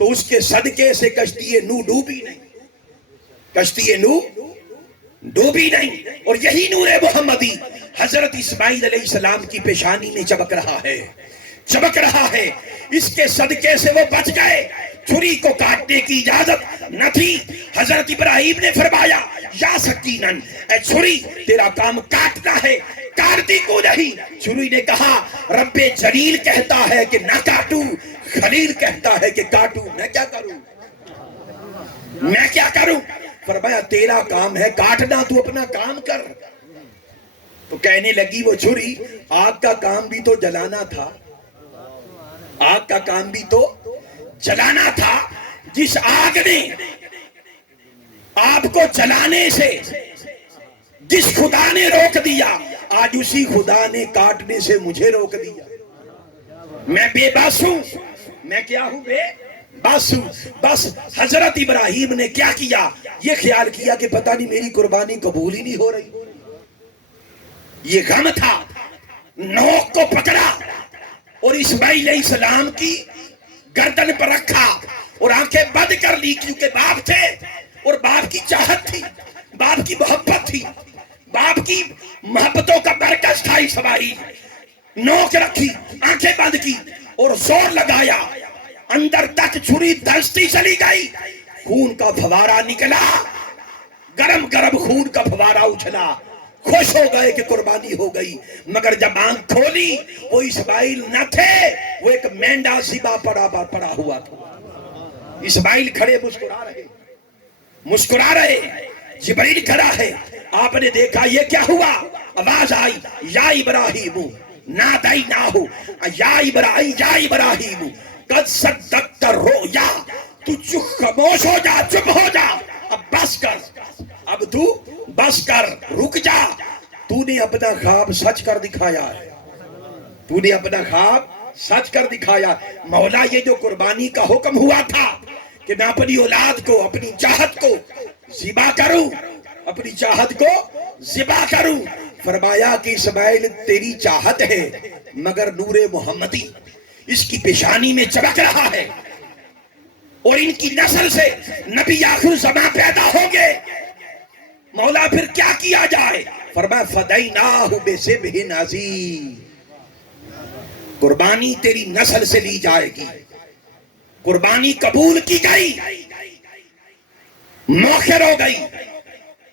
تو اس کے صدقے سے کشتی نوح ڈوبی نہیں، کشتی نوح ڈوبی نہیں۔ اور یہی نور محمدی حضرت اسماعیل علیہ السلام کی پیشانی میں چمک رہا ہے، چمک رہا ہے، اس کے صدقے سے وہ بچ گئے۔ چھری کو کاٹنے کی اجازت نہ تھی۔ حضرت ابراہیم نے فرمایا یا سکینن، اے چھری تیرا کام کاٹنا ہے، کاٹتی کو نہیں۔ چھری نے کہا رب جلیل کہتا ہے کہ نہ کاٹوں، خلیل کہتا ہے کہ کاٹوں، میں کیا کروں، میں کیا کروں؟ فرمایا تیرا کام ہے کاٹنا، تو اپنا کام کر۔ تو کہنے لگی وہ چھری آگ کا کام بھی تو جلانا تھا، آگ کا کام بھی تو جلانا تھا۔ جس آگ نے آپ کو جلانے سے جس خدا نے روک دیا، آج اسی خدا نے کاٹنے سے مجھے روک دیا۔ میں بے بس ہوں، میں کیا ہوں؟ بے بس ہوں۔ بس حضرت ابراہیم نے کیا کیا؟ یہ خیال کیا کہ پتہ نہیں میری قربانی قبول ہی نہیں ہو رہی۔ یہ غم تھا، نوک کو پکڑا اور اسماعیل علیہ السلام کی گردن پر رکھا اور آنکھیں بند کر لی، کیونکہ باپ تھے اور باپ کی چاہت تھی، باپ کی محبت تھی، باپ کی محبتوں کا مرکز تھا اسماعیل۔ نوک رکھی، آنکھیں بند کی اور زور لگایا، اندر تک چھری دھنستی چلی گئی، خون کا فوارہ نکلا، گرم گرم خون کا فوارہ اچھلا۔ خوش ہو گئے کہ قربانی ہو گئی، مگر جب آنکھ کھولی وہ اسماعیل نہ تھے، وہ ایک مینڈا ذبح پڑا ہوا تھا۔ اسماعیل کھڑے مسکرا رہے، جبرائیل کھڑا ہے۔ آپ نے دیکھا یہ کیا ہوا؟ آواز آئی یا ابراہیم نادیناہ، یا ابراہیم قد صدقت الرؤیا۔ تو خاموش ہو جا، چپ ہو جا، اب بس کر، اب تو بس کر، رک جا۔ تو نے اپنا خواب سچ کر دکھایا ہے، تو نے اپنا خواب سچ کر دکھایا۔ مولا یہ جو قربانی کا حکم ہوا تھا کہ میں اپنی اولاد کو، اپنی چاہت کو ذبح کروں، اپنی چاہت کو ذبح کروں، فرمایا کہ اسماعیل تیری چاہت ہے مگر نور محمدی اس کی پیشانی میں چمک رہا ہے، اور ان کی نسل سے نبی آخر زمان پیدا ہوں گے۔ مولا پھر کیا کیا جائے؟ فرمایا فدیناہ بذبح عظیم، قربانی تیری نسل سے لی جائے گی۔ قربانی قبول کی گئی، موخر ہو گئی،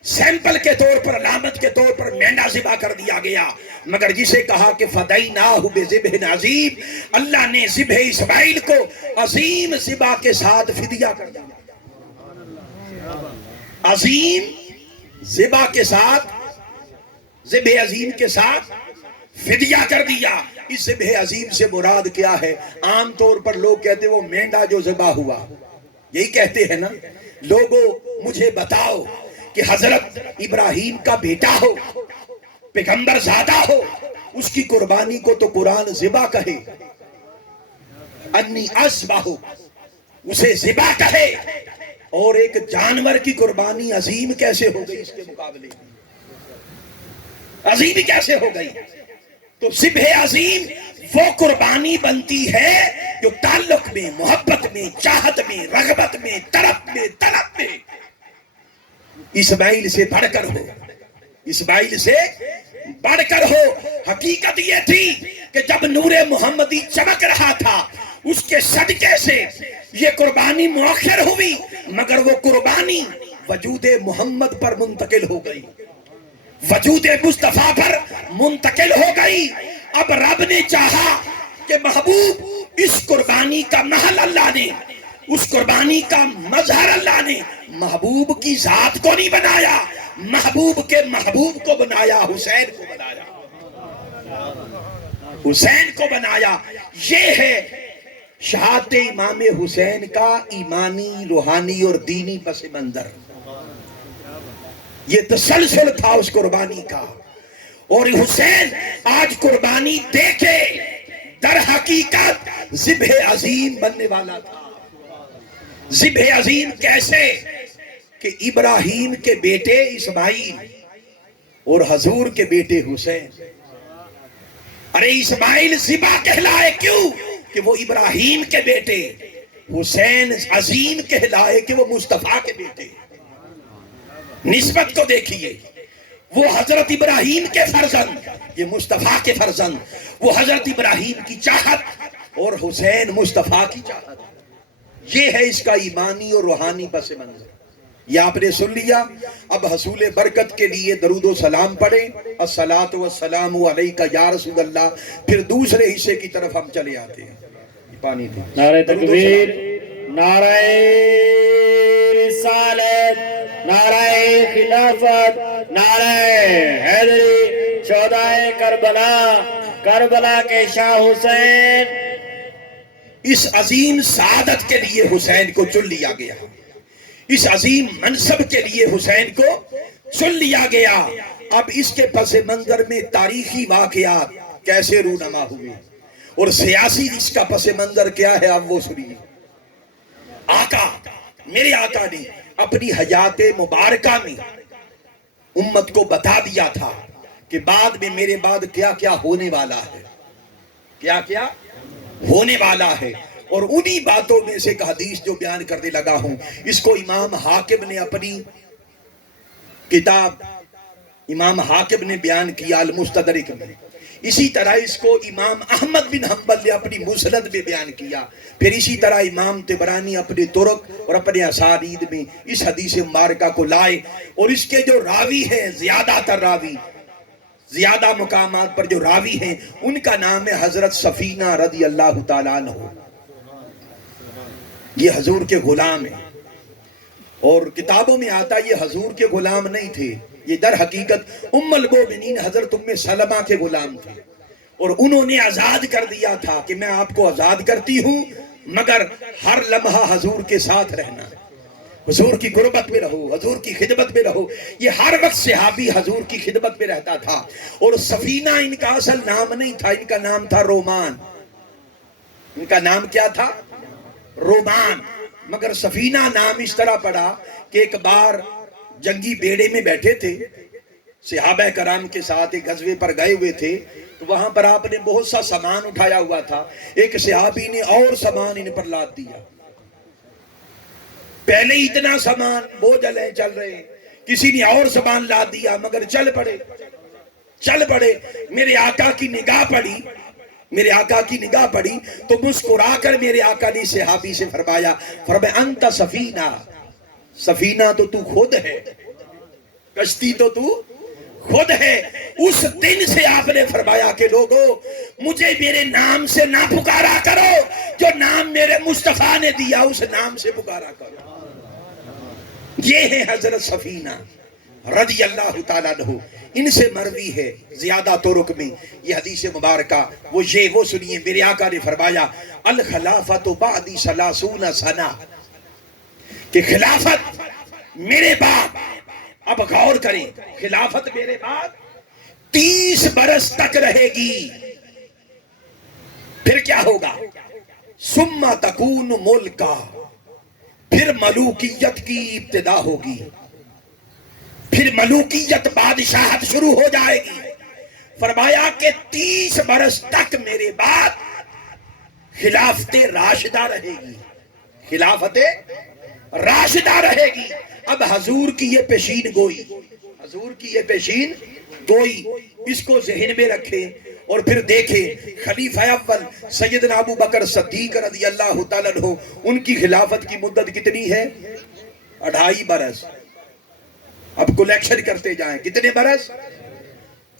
سیمپل کے طور پر، علامت کے طور پر مینڈا ذبح کر دیا گیا، مگر جسے کہا کہ فدیناہ بذبح عظیم، اللہ نے ذبح اسماعیل کو عظیم ذبح کے ساتھ فدیہ کر دیا، عظیم ذبح کے ساتھ، ذبح عظیم کے ساتھ فدیہ کر دیا۔ اس ذبح عظیم سے مراد کیا ہے؟ عام طور پر لوگ کہتے ہیں وہ مینڈا جو ذبح ہوا، یہی کہتے ہیں نا۔ لوگوں مجھے بتاؤ کہ حضرت ابراہیم کا بیٹا ہو، پیغمبر زادہ ہو، اس کی قربانی کو تو قرآن ذبح کہے، انی اذبح، اسے ذبح کہے، اور ایک جانور کی قربانی عظیم کیسے ہو گئی؟ اس کے مقابلے عظیم کیسے ہو گئی؟ تو ذبح عظیم وہ قربانی بنتی ہے جو تعلق میں، محبت میں، چاہت میں، رغبت میں، طلب میں اسماعیل سے بڑھ کر ہو، اسماعیل سے بڑھ کر ہو۔ حقیقت یہ تھی کہ جب نور محمدی چمک رہا تھا، اس کے صدقے سے یہ قربانی مؤخر ہوئی، مگر وہ قربانی وجود محمد پر منتقل ہو گئی، وجود مصطفیٰ پر منتقل ہو گئی۔ اب رب نے چاہا کہ محبوب اس قربانی کا محل اللہ نے، اس قربانی کا مظہر اللہ نے محبوب کی ذات کو نہیں بنایا، محبوب کے محبوب کو بنایا، حسین کو بنایا، حسین کو بنایا۔ یہ ہے شہادت امام حسین کا ایمانی، روحانی اور دینی پس منظر۔ یہ تسلسل تھا اس قربانی کا، اور حسین آج قربانی دے کے در حقیقت ذبح عظیم بننے والا تھا۔ ذبح عظیم کیسے؟ کہ ابراہیم کے بیٹے اسماعیل اور حضور کے بیٹے حسین۔ ارے اسماعیل ذبح کہلائے کیوں؟ کہ وہ ابراہیم کے بیٹے، حسین عظیم کہلائے کہ وہ مصطفیٰ کے بیٹے۔ نسبت کو دیکھیے، وہ حضرت ابراہیم کے فرزند، یہ مصطفیٰ کے فرزند، وہ حضرت ابراہیم کی چاہت اور حسین مصطفیٰ کی چاہت۔ یہ ہے اس کا ایمانی اور روحانی پس منظر۔ یہ آپ نے سن لیا۔ اب حصول برکت کے لیے درود و سلام پڑھیں، الصلاۃ والسلام علیک یا رسول اللہ۔ پھر دوسرے حصے کی طرف ہم چلے آتے ہیں۔ پانی دیں۔ نعرہ تکبیر، نعرہ رسالت، نعرہ خلافت، نعرہ حیدری، شہدائے کربلا، کربلا کے شاہ حسین. اس عظیم سعادت کے لیے حسین کو چن لیا گیا، اس عظیم منصب کے لیے حسین کو چن لیا گیا. اب اس کے پس منظر میں تاریخی واقعات کیسے رونما ہوئے اور سیاسی اس کا پس منظر کیا ہے، اب وہ سنیے. آقا، میرے آقا نے اپنی حیات مبارکہ میں امت کو بتا دیا تھا کہ بعد میں میرے بعد کیا کیا ہونے والا ہے، کیا کیا ہونے والا ہے. اور انہی باتوں میں سے ایک حدیث جو بیان کرنے لگا ہوں، اس کو امام حاکم نے اپنی کتاب امام حاکم نے بیان کیا المستدرک میں. اسی طرح اس کو امام احمد بن حنبل نے اپنی مسند میں بیان کیا. پھر اسی طرح امام طبرانی اپنے طرق اور اپنے اسانید میں اس حدیث مبارکہ کو لائے. اور اس کے جو راوی ہیں، زیادہ تر راوی، زیادہ مقامات پر جو راوی ہیں، ان کا نام ہے حضرت سفینہ رضی اللہ تعالیٰ عنہ. یہ حضور کے غلام ہیں، اور کتابوں میں آتا یہ حضور کے غلام نہیں تھے، یہ در حقیقت ام المومنین حضرت ام سلمہ کے غلام تھے. اور انہوں نے آزاد کر دیا تھا کہ میں آپ کو آزاد کرتی ہوں، مگر ہر لمحہ حضور کے ساتھ رہنا، حضور کی قربت میں رہو، حضور کی خدمت میں رہو. یہ ہر وقت صحابی حضور کی خدمت میں رہتا تھا. اور سفینہ ان کا اصل نام نہیں تھا، ان کا نام تھا رومان. ان کا نام کیا تھا؟ رومان. مگر سفینہ نام اس طرح پڑا کہ ایک بار جنگی بیڑے میں بیٹھے تھے، صحابہ کرام کے ساتھ ایک غزوے پر گئے ہوئے تھے، تو وہاں پر آپ نے بہت سا سامان اٹھایا ہوا تھا. ایک صحابی نے اور سامان ان پر لاد دیا. پہلے اتنا سامان بوجھل ہے، چل رہے ہیں، کسی نے اور سامان لاد دیا، مگر چل پڑے. میرے آقا کی نگاہ پڑی، میرے آقا کی نگاہ پڑی تو مسکرا کر میرے آقا نے صحابی سے فرمایا انت سفینہ، سفینہ تو تو خود ہے، کشتی تو تو خود ہے. اس دن سے آپ نے فرمایا کہ لوگو مجھے میرے نام سے نہ پکارا کرو، جو نام میرے مصطفیٰ نے دیا اس نام سے پکارا کرو. یہ ہے حضرت سفینہ رضی اللہ تعالیٰ عنہ. ان سے مروی ہے زیادہ طرق میں یہ حدیث مبارکہ. وہ سنیے، میرے آقا نے فرمایا الخلافت بعدی 30 سنہ، کہ خلافت میرے بعد، اب غور کریں، خلافت میرے بعد 30 برس تک رہے گی. پھر کیا ہوگا؟ ثم تکون ملکا، پھر ملوکیت کی ابتدا ہوگی، پھر ملوکیت بادشاہت شروع ہو جائے گی. فرمایا کہ 30 برس تک میرے بعد خلافت راشدہ رہے گی، خلافت راشدہ رہے گی. اب حضور کی یہ پیشین گوئی، حضور کی یہ پیشین گوئی، اس کو ذہن میں رکھیں. اور پھر دیکھیں خلیفہ اول سیدنا ابو بکر صدیق رضی اللہ تعالیٰ عنہ، ان کی خلافت کی مدت کتنی ہے؟ 2.5 برس. اب کلیکشن کرتے جائیں، کتنے برس؟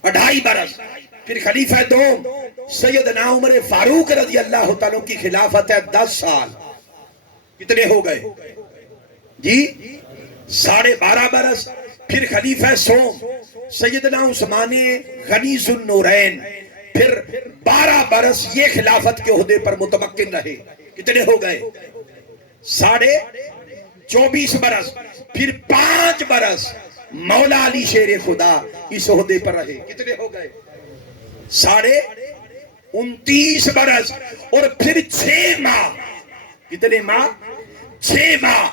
2.5 برس. پھر خلیفہ دوم سیدنا عمر فاروق رضی اللہ تعالیٰ کی خلافت ہے 10 سال. کتنے ہو گئے جی؟ 12.5 برس. پھر خلیفہ سوم سیدنا عثمان غنی ذو النورین، پھر 12 برس یہ خلافت کے عہدے پر متمکن رہے. کتنے ہو گئے؟ 24.5 برس. پھر 5 برس مولا علی شیر خدا اس عہدے پر رہے. کتنے ہو گئے؟ 29.5 برس. اور پھر 6 ماہ، کتنے ماہ؟ 6 ماہ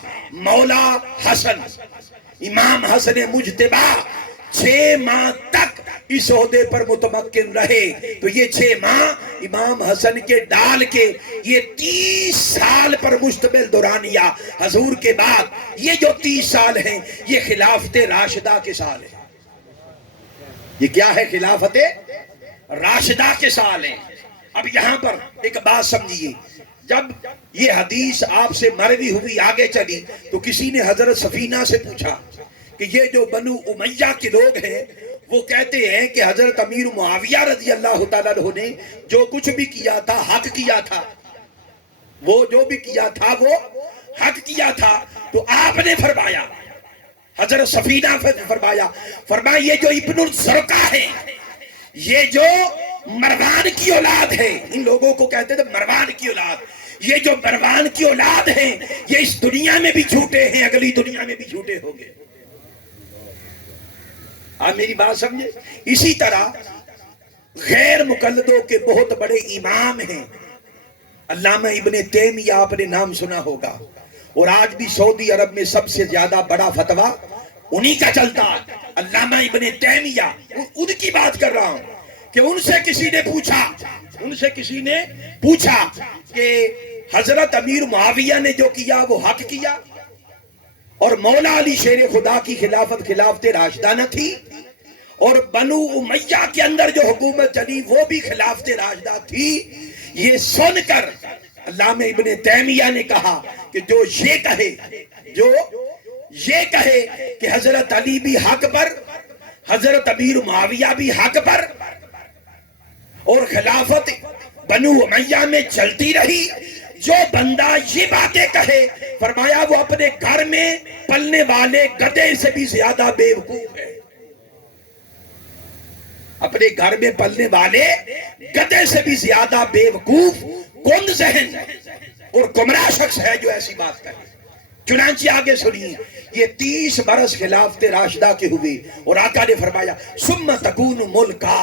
مولا حسن، امام حسن مجتبی 6 ماہ تک اس عہدے پر متمکن رہے. تو یہ 6 ماہ امام حسن کے ڈال کے یہ 30 سال پر مشتمل دورانیہ حضور کے بعد یہ جو 30 سال ہیں یہ خلافت راشدہ کے سال ہیں. یہ کیا ہے؟ خلافت راشدہ کے سال ہیں. اب یہاں پر ایک بات سمجھیے، جب یہ حدیث آپ سے مروی ہوئی آگے چلی تو کسی نے حضرت سفینہ سے پوچھا کہ یہ جو بنو امیہ کے لوگ ہیں وہ کہتے ہیں کہ حضرت امیر معاویہ رضی اللہ تعالیٰ عنہ نے جو کچھ بھی کیا تھا حق کیا تھا، وہ جو بھی کیا تھا وہ حق کیا تھا. تو آپ نے فرمایا حضرت سفینہ فرمایا یہ جو ابن الزرقہ ہے، یہ جو مروان کی اولاد ہے، ان لوگوں کو کہتے تھے مروان کی اولاد، یہ جو مروان کی اولاد ہیں یہ اس دنیا میں بھی جھوٹے ہیں، اگلی دنیا میں بھی جھوٹے ہوں گے۔ آپ میری بات سمجھے؟ اسی طرح غیر مقلدوں کے بہت بڑے امام ہیں، علامہ ابن تیمیہ آپ نے نام سنا ہوگا، اور آج بھی سعودی عرب میں سب سے زیادہ بڑا فتویٰ انہی کا چلتا ہے، علامہ ابن تیمیہ۔ ان کی بات کر رہا ہوں کہ ان سے کسی نے پوچھا کہ حضرت امیر معاویہ نے جو کیا وہ حق کیا، اور مولا علی شیر خدا کی خلافت راشدہ نہ تھی، اور بنو امیہ کے اندر جو حکومت چلی وہ بھی خلافت راشدہ تھی۔ یہ سن کر علامہ ابن تیمیہ نے کہا کہ جو یہ کہے کہ حضرت علی بھی حق پر، حضرت امیر معاویہ بھی حق پر، اور خلافت بنو امیہ میں چلتی رہی، جو بندہ یہ باتیں کہے فرمایا وہ اپنے گھر میں پلنے والے گدھے سے بھی زیادہ بے وقوف ہے، اپنے گھر میں پلنے والے گدھے سے بھی زیادہ بے وقوف، کند ذہن اور گمراہ شخص ہے جو ایسی بات کرے۔ چنانچہ آگے سنیے، یہ 30 برس خلافت راشدہ کے ہوئے، اور آقا نے فرمایا ثم تکون ملکا،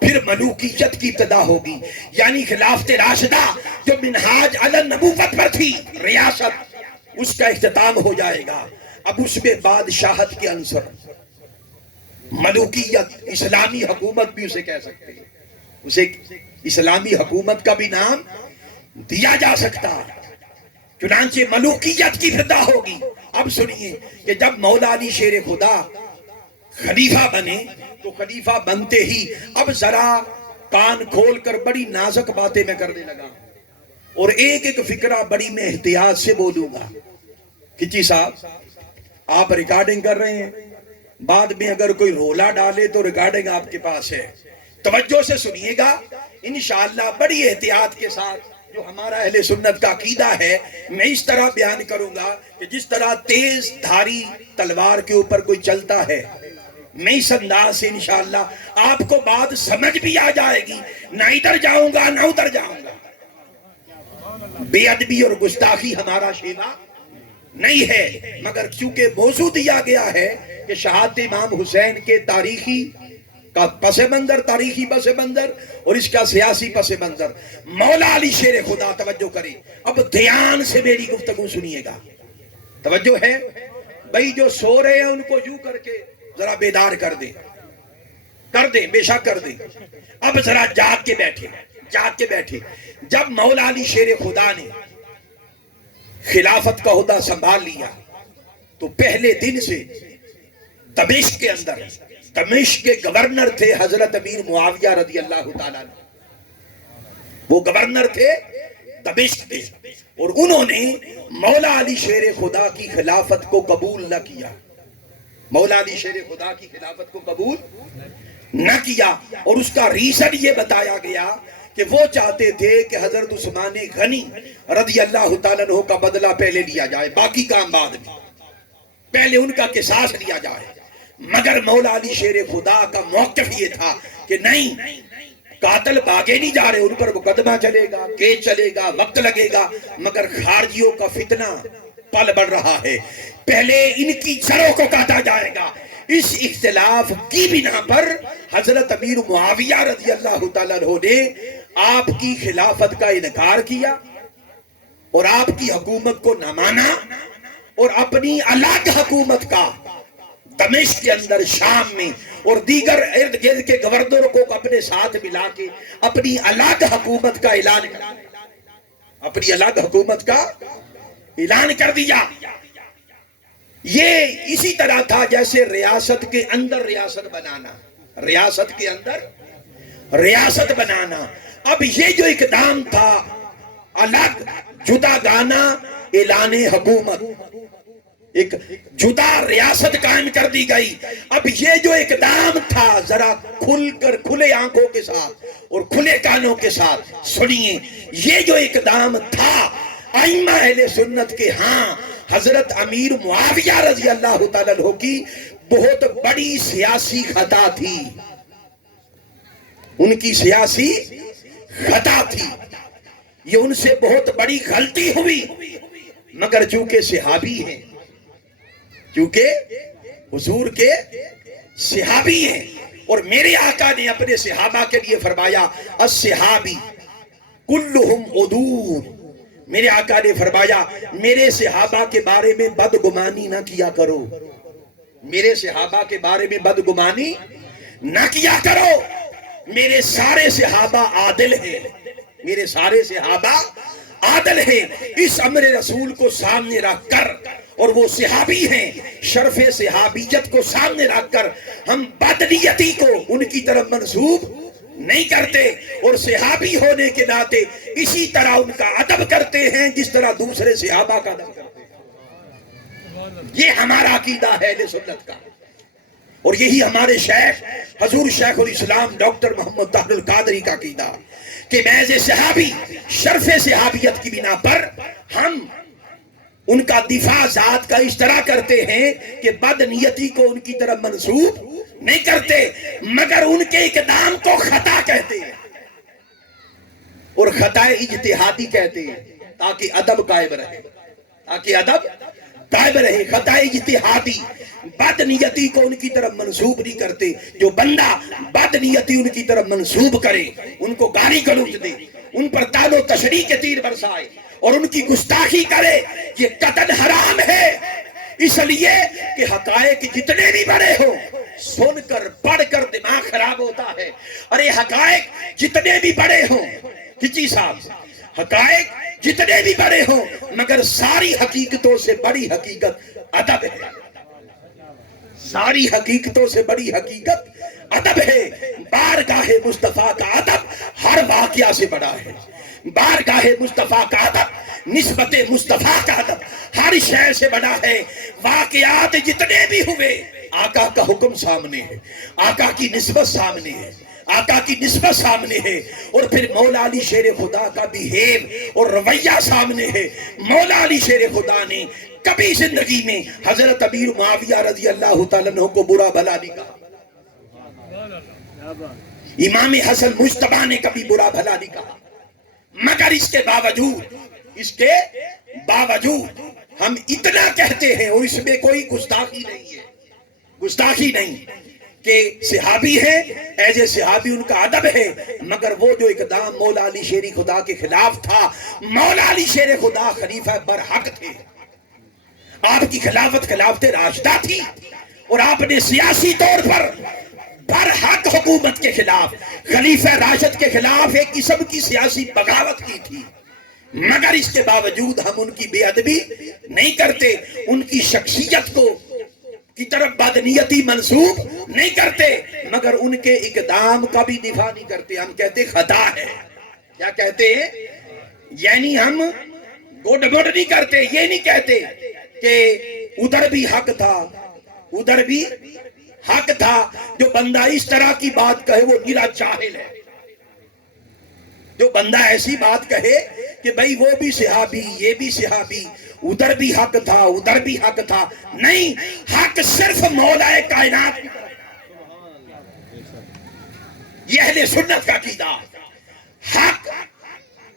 پھر ملوکیت کی ابتدا ہوگی، یعنی خلافت راشدہ جو منہاج علی النبوت پر تھی، ریاست، اس کا اختتام ہو جائے گا۔ اب اس میں بادشاہت کے عنصر، ملوکیت، اسلامی حکومت بھی اسے کہہ سکتے ہیں، اسے اسلامی حکومت کا بھی نام دیا جا سکتا ہے۔ چنانچہ ملوکیت کی ابتدا ہوگی۔ اب سنیے کہ جب مولا علی شیر خدا خلیفہ بنے تو خلیفہ بنتے ہی اب ذرا کان کھول کر بڑی نازک باتیں میں کرنے لگا، اور ایک ایک فکرہ بڑی میں احتیاط سے بولوں گا۔ کچی صاحب آپ ریکارڈنگ کر رہے ہیں، بعد میں اگر کوئی رولا ڈالے تو ریکارڈنگ آپ کے پاس ہے، توجہ سے سنیے گا انشاءاللہ بڑی احتیاط کے ساتھ۔ جو ہمارا اہل سنت کا عقیدہ ہے میں اس طرح بیان کروں گا کہ جس طرح تیز دھاری تلوار کے اوپر کوئی چلتا ہے، میں اس انداز سے انشاءاللہ آپ کو بات سمجھ بھی آ جائے گی، نہ ادھر جاؤں گا نہ ادھر جاؤں گا۔ بے ادبی اور گستاخی ہمارا شیوا نہیں ہے، مگر چونکہ موضوع دیا گیا ہے کہ شہادت امام حسین کے تاریخی کا پس منظر، تاریخی پس منظر اور اس کا سیاسی پس منظر، مولا علی شیر خدا، توجہ کریں، اب دھیان سے میری گفتگو سنیے گا، توجہ ہے بھائی، جو سو رہے ہیں ان کو یوں کر کے ذرا بیدار کر دیں، بے شک کر دیں، اب ذرا جاگ کے بیٹھے۔ جب مولا علی شیر خدا نے خلافت کا عہدہ سنبھال لیا تو پہلے دن سے دمشق کے اندر، دمشق کے گورنر تھے حضرت امیر معاویہ رضی اللہ تعالیٰ عنہ، وہ گورنر تھے دمشق کے، اور انہوں نے مولا علی شیر خدا کی خلافت کو قبول نہ کیا، مولا علی شیر خدا کی خلافت کو قبول نہ کیا، اور اس کا ریزن یہ بتایا گیا کہ وہ چاہتے تھے کہ حضرت عثمان غنی رضی اللہ تعالیٰ عنہ کا بدلہ پہلے لیا جائے، باقی کام بعد میں، پہلے ان کا قصاص لیا جائے۔ مگر مولا علی شیر خدا کا موقف یہ تھا کہ نہیں، قاتل بھاگے نہیں جا رہے، ان پر مقدمہ چلے گا، کیس چلے گا، وقت لگے گا، مگر خارجیوں کا فتنہ پل بڑھ رہا ہے، پہلے ان کی جڑوں کو کاٹا جائے گا۔ اس اختلاف کی بنا پر حضرت امیر معاویہ رضی اللہ تعالیٰ عنہ نے آپ کی خلافت کا انکار کیا اور آپ کی حکومت کو نہ مانا، اور اپنی الگ حکومت کا دمشق کے اندر، شام میں اور دیگر ارد گرد کے گورنروں کو اپنے ساتھ ملا کے اپنی الگ حکومت کا اعلان کر دیا۔ یہ اسی طرح تھا جیسے ریاست کے اندر ریاست بنانا، اب یہ جو اقدام تھا الگ جدا گانا اعلان حکومت، ایک جدا ریاست قائم کر دی گئی۔ اب یہ جو اقدام تھا ذرا کھلے آنکھوں کے ساتھ اور کھلے کانوں کے ساتھ سنیے، یہ جو اقدام تھا ائمہ اہل سنت کے ہاں حضرت امیر معاویہ رضی اللہ تعالیٰ عنہ کی بہت بڑی سیاسی خطا تھی، ان کی سیاسی خطا تھی، یہ ان سے بہت بڑی غلطی ہوئی، مگر چونکہ صحابی ہیں، چونکہ حضور کے صحابی ہیں، اور میرے آقا نے اپنے صحابہ کے لیے فرمایا الصحابی کلہم عدول، میرے آقا نے فرمایا میرے صحابہ کے بارے میں بدگمانی نہ کیا کرو، میرے صحابہ کے بارے میں بدگمانی نہ کیا کرو، میرے سارے صحابہ عادل ہیں، میرے سارے صحابہ عادل ہیں۔ اس امر رسول کو سامنے رکھ کر، اور وہ صحابی ہیں، شرف صحابیت کو سامنے رکھ کر ہم بدنیتی کو ان کی طرف منسوب نہیں کرتے، اور صحابی ہونے کے ناطے اسی طرح ان کا ادب کرتے ہیں جس طرح دوسرے صحابہ کا ادب کرتے ہیں۔ یہ ہمارا عقیدہ ہے اہل سنت کا، اور یہی ہمارے شیخ حضور شیخ الاسلام ڈاکٹر محمد طاہر القادری کا عقیدہ کہ محض صحابی شرف صحابیت کی بنا پر ہم ان کا دفاع ذات کا اس طرح کرتے ہیں کہ بدنیتی کو ان کی طرف منسوب نہیں کرتے، مگر ان کے اقدام کو خطا کہتے ہیں اور خطا اجتہادی کہتے ہیں تاکہ ادب قائم رہے، تاکہ ادب قائم رہے۔ خطا اجتہادی بدنیتی کو ان کی طرف منسوب نہیں کرتے، جو بندہ بدنیتی ان کی طرف منسوب کرے، ان کو گالی گلوچ دے، ان پر تان و تشریح کے تیر برسائے اور ان کی گستاخی کرے، یہ قطعاً حرام ہے، اس لیے کہ حقائق جتنے بھی بڑے ہوں سن کر پڑھ کر دماغ خراب ہوتا ہے۔ ارے حقائق جتنے بھی بڑے ہوں، کچی صاحب، حقائق جتنے بھی بڑے ہوں مگر ساری حقیقتوں سے بڑی حقیقت ادب ہے، ساری حقیقتوں سے بڑی حقیقت ادب ہے۔ بارگاہ مصطفیٰ کا ادب ہر واقعہ سے بڑا ہے، بارگاہ مصطفیٰ کا ادب، نسبت مصطفیٰ کا ادب ہر شے سے بڑا ہے۔ واقعات جتنے بھی ہوئے آقا کا حکم سامنے ہے، آقا کی نسبت سامنے ہے، آقا کی نسبت سامنے ہے، اور پھر مولا علی شیر خدا کا بیہیو اور رویہ سامنے ہے۔ مولا علی شیر خدا نے کبھی زندگی میں حضرت امیر معاویہ رضی اللہ تعالیٰ عنہ کو برا بھلا نہیں کہا، امام حسن مجتبیٰ نے کبھی برا بھلا نہیں کہا، مگر اس کے باوجود ہم اتنا کہتے ہیں، اور اس میں کوئی گستاخی نہیں ہے، گستاخی نہیں، کہ صحابی ہیں، ایسے صحابی ان کا ادب ہے، مگر وہ جو اقدام مولا علی شیر خدا کے خلاف تھا، مولا علی شیر خدا خلیفہ برحق تھے، آپ کی خلافت راشدہ تھی، اور آپ نے سیاسی طور پر برحق حکومت کے خلاف، خلیفہ راشد کے خلاف ایک قسم کی سیاسی بغاوت کی تھی، مگر اس کے باوجود ہم ان کی بے ادبی نہیں کرتے، ان کی شخصیت کی طرف بدنیتی منسوب نہیں کرتے، مگر ان کے اقدام کا بھی دفاع نہیں کرتے۔ ہم کہتے خطا ہے، کیا کہتے ہیں؟ یعنی ہم گڈ بڈ نہیں کرتے، یہ نہیں کہتے کہ ادھر بھی حق تھا، ادھر بھی حق تھا۔ جو بندہ اس طرح کی بات کہے وہ نرا جاہل ہے، جو بندہ ایسی بات کہے کہ بھئی وہ بھی صحابی یہ بھی صحابی، ادھر بھی حق تھا ادھر بھی حق تھا، نہیں، حق صرف مولا کائنات کی طرف، یہ اہل سنت کا عقیدہ، حق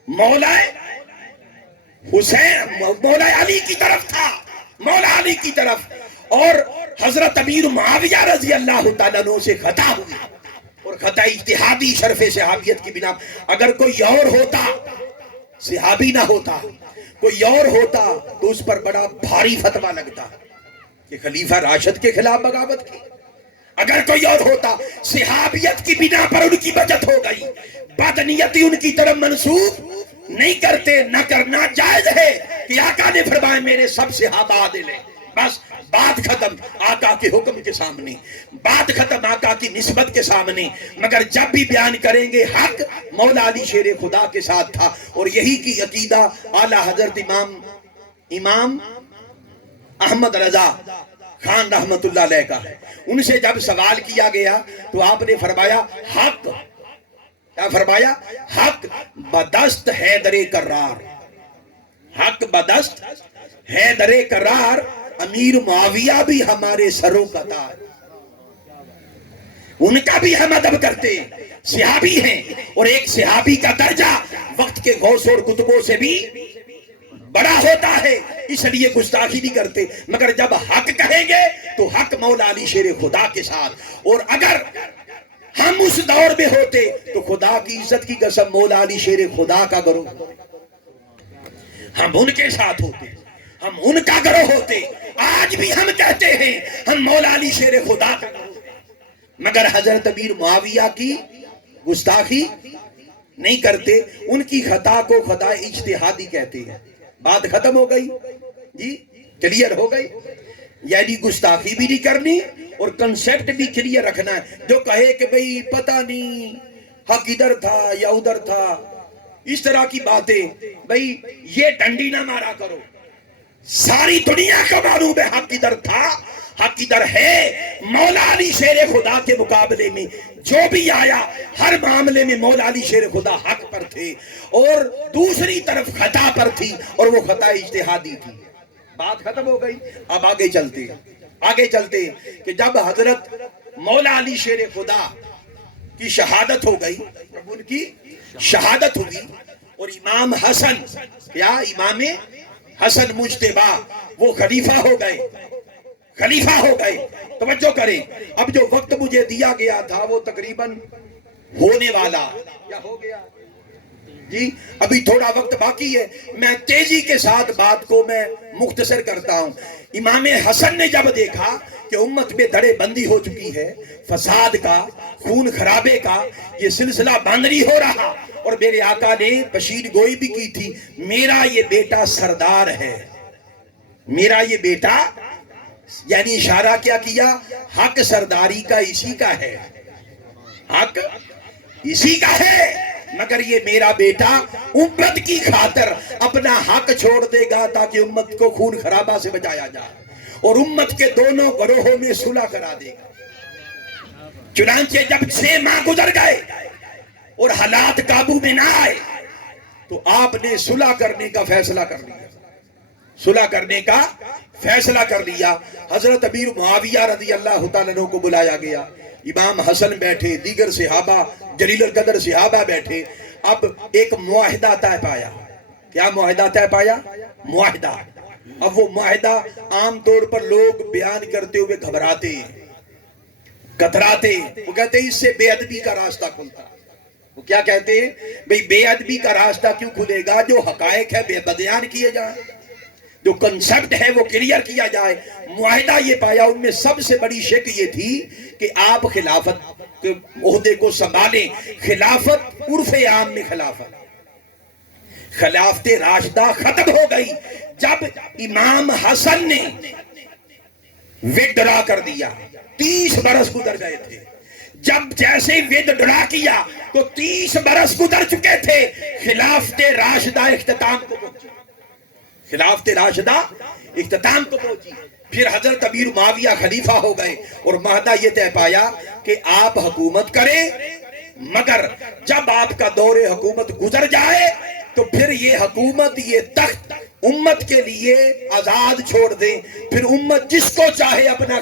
مولا حسین مولا علی کی طرف تھا، مولا علی کی طرف، اور حضرت امیر معاویہ رضی اللہ تعالیٰ عنہ سے خطا ہوئی، اور خطا اجتہادی شرف صحابیت کی بنا، اگر کوئی اور ہوتا، صحابی نہ ہوتا، کوئی اور ہوتا تو اس پر بڑا بھاری فتویٰ لگتا کہ خلیفہ راشد کے خلاف بغاوت کی۔ اگر کوئی اور ہوتا، صحابیت کی بنا پر ان کی بچت ہو گئی، بدنیتی ان کی طرف منسوب نہیں کرتے، نہ کرنا جائز ہے، کہ آقا نے فرمایا میرے سب صحابہ عادل ہیں، بس بات ختم آقا کے حکم کے سامنے، بات ختم آقا کی نسبت کے سامنے۔ مگر جب بھی بیان کریں گے حق مولا علی شیر خدا کے ساتھ تھا، اور یہی کی عقیدہ اعلیٰ حضرت امام احمد رضا خان رحمت اللہ علیہ کا ہے۔ ان سے جب سوال کیا گیا تو آپ نے فرمایا حق، کیا فرمایا؟ حق بدست حیدر کرار، حق بدست حیدر کرار امیر معاویہ بھی ہمارے سروں کا تاج، ان کا بھی ہم ادب کرتے ہیں، صحابی ہیں، اور ایک صحابی کا درجہ وقت کے غوث اور کتبوں سے بھی بڑا ہوتا ہے، اس لیے گستاخی نہیں کرتے۔ مگر جب حق کہیں گے تو حق مولا علی شیر خدا کے ساتھ، اور اگر ہم اس دور میں ہوتے تو خدا کی عزت کی قسم مولا علی شیر خدا کا گروہ ہم ان کے ساتھ ہوتے، ہم ان کا گروہ ہوتے۔ آج بھی ہم کہتے ہیں ہم مولا علی شیر خدا کا گروہ، مگر حضرت امیر معاویہ کی گستاخی نہیں کرتے، ان کی خطا کو خطا اجتہادی کہتے ہیں۔ بات ختم ہو گئی جی، کلیئر ہو گئی، یعنی گستاخی بھی نہیں کرنی اور کنسیپٹ بھی کلیئر رکھنا ہے۔ جو کہے کہ بھئی پتہ نہیں حق ادھر تھا یا ادھر تھا، اس طرح کی باتیں، بھئی یہ ڈنڈی نہ مارا کرو، ساری دنیا کا معلوم ہے حق ادھر تھا، حق ادھر ہے۔ مولا علی شیر خدا کے مقابلے میں جو بھی آیا ہر معاملے میں مولا علی شیر خدا حق پر تھے اور دوسری طرف خطا پر تھی، اور وہ خطا اجتہادی تھی۔ بات ختم ہو گئی۔ اب آگے چلتے کہ جب حضرت مولا علی شیر خدا کی شہادت ہو گئی، جب ان کی شہادت ہوئی اور امام حسن، کیا امام حسن مجتبی وہ خلیفہ ہو گئے، توجہ کریں۔ اب جو وقت مجھے دیا گیا تھا وہ تقریباً ہونے والا یا ہو گیا جی، ابھی تھوڑا وقت باقی ہے، میں تیزی کے ساتھ بات کو میں مختصر کرتا ہوں۔ امام حسن نے جب دیکھا کہ امت میں دڑے بندی ہو چکی ہے، فساد کا، خون خرابے کا یہ سلسلہ بند نہیں ہو رہا، اور میرے آقا نے بشیر گوئی بھی کی تھی، میرا یہ بیٹا سردار ہے، میرا یہ بیٹا، یعنی اشارہ کیا کیا، حق سرداری کا اسی کا ہے، حق اسی کا ہے، مگر یہ میرا بیٹا امت کی خاطر اپنا حق چھوڑ دے گا تاکہ امت کو خون خرابہ سے بچایا جائے، اور امت کے دونوں گروہوں میں صلح کرا دے گا۔ چنانچہ جب 6 ماہ گزر گئے اور حالات قابو میں نہ آئے تو آپ نے صلح کرنے کا فیصلہ کر لیا۔ حضرت امیر معاویہ رضی اللہ تعالیٰ عنہ کو بلایا گیا، امام حسن بیٹھے، دیگر صحابہ، جلیل القدر صحابہ بیٹھے۔ اب ایک معاہدہ طے پایا۔ کیا معاہدہ طے پایا؟ معاہدہ۔ اب وہ معاہدہ عام طور پر لوگ بیان کرتے ہوئے گھبراتے ہیں، کتراتے ہیں، وہ کہتے ہیں اس سے بے ادبی کا راستہ کھلتا۔ وہ کیا کہتے ہیں؟ بھئی بے ادبی کا راستہ کیوں کھلے گا؟ جو حقائق ہے بے بیان کیے جائیں، جو کنسپٹ ہے وہ کلیئر کیا جائے۔ معاہدہ یہ پایا، ان میں سب سے بڑی شک یہ تھی کہ آپ خلافت کے عہدے کو سنبھالیں۔ خلافت عرف عام میں خلافت راشدہ ختم ہو گئی جب امام حسن نے وڈرا کر دیا۔ 30 برس گزر گئے تھے، جب جیسے وڈرا کیا تو 30 برس گزر چکے تھے، خلافت راشدہ اختتام کو پہنچی، پھر حضرت امیر معاویہ خلیفہ ہو گئے اور معاہدہ یہ طے پایا کہ آپ حکومت کریں، مگر جب آپ کا دور حکومت گزر جائے تو پھر یہ حکومت، یہ تخت امت کے لیے آزاد چھوڑ دیں، پھر امت جس کو چاہے اپنا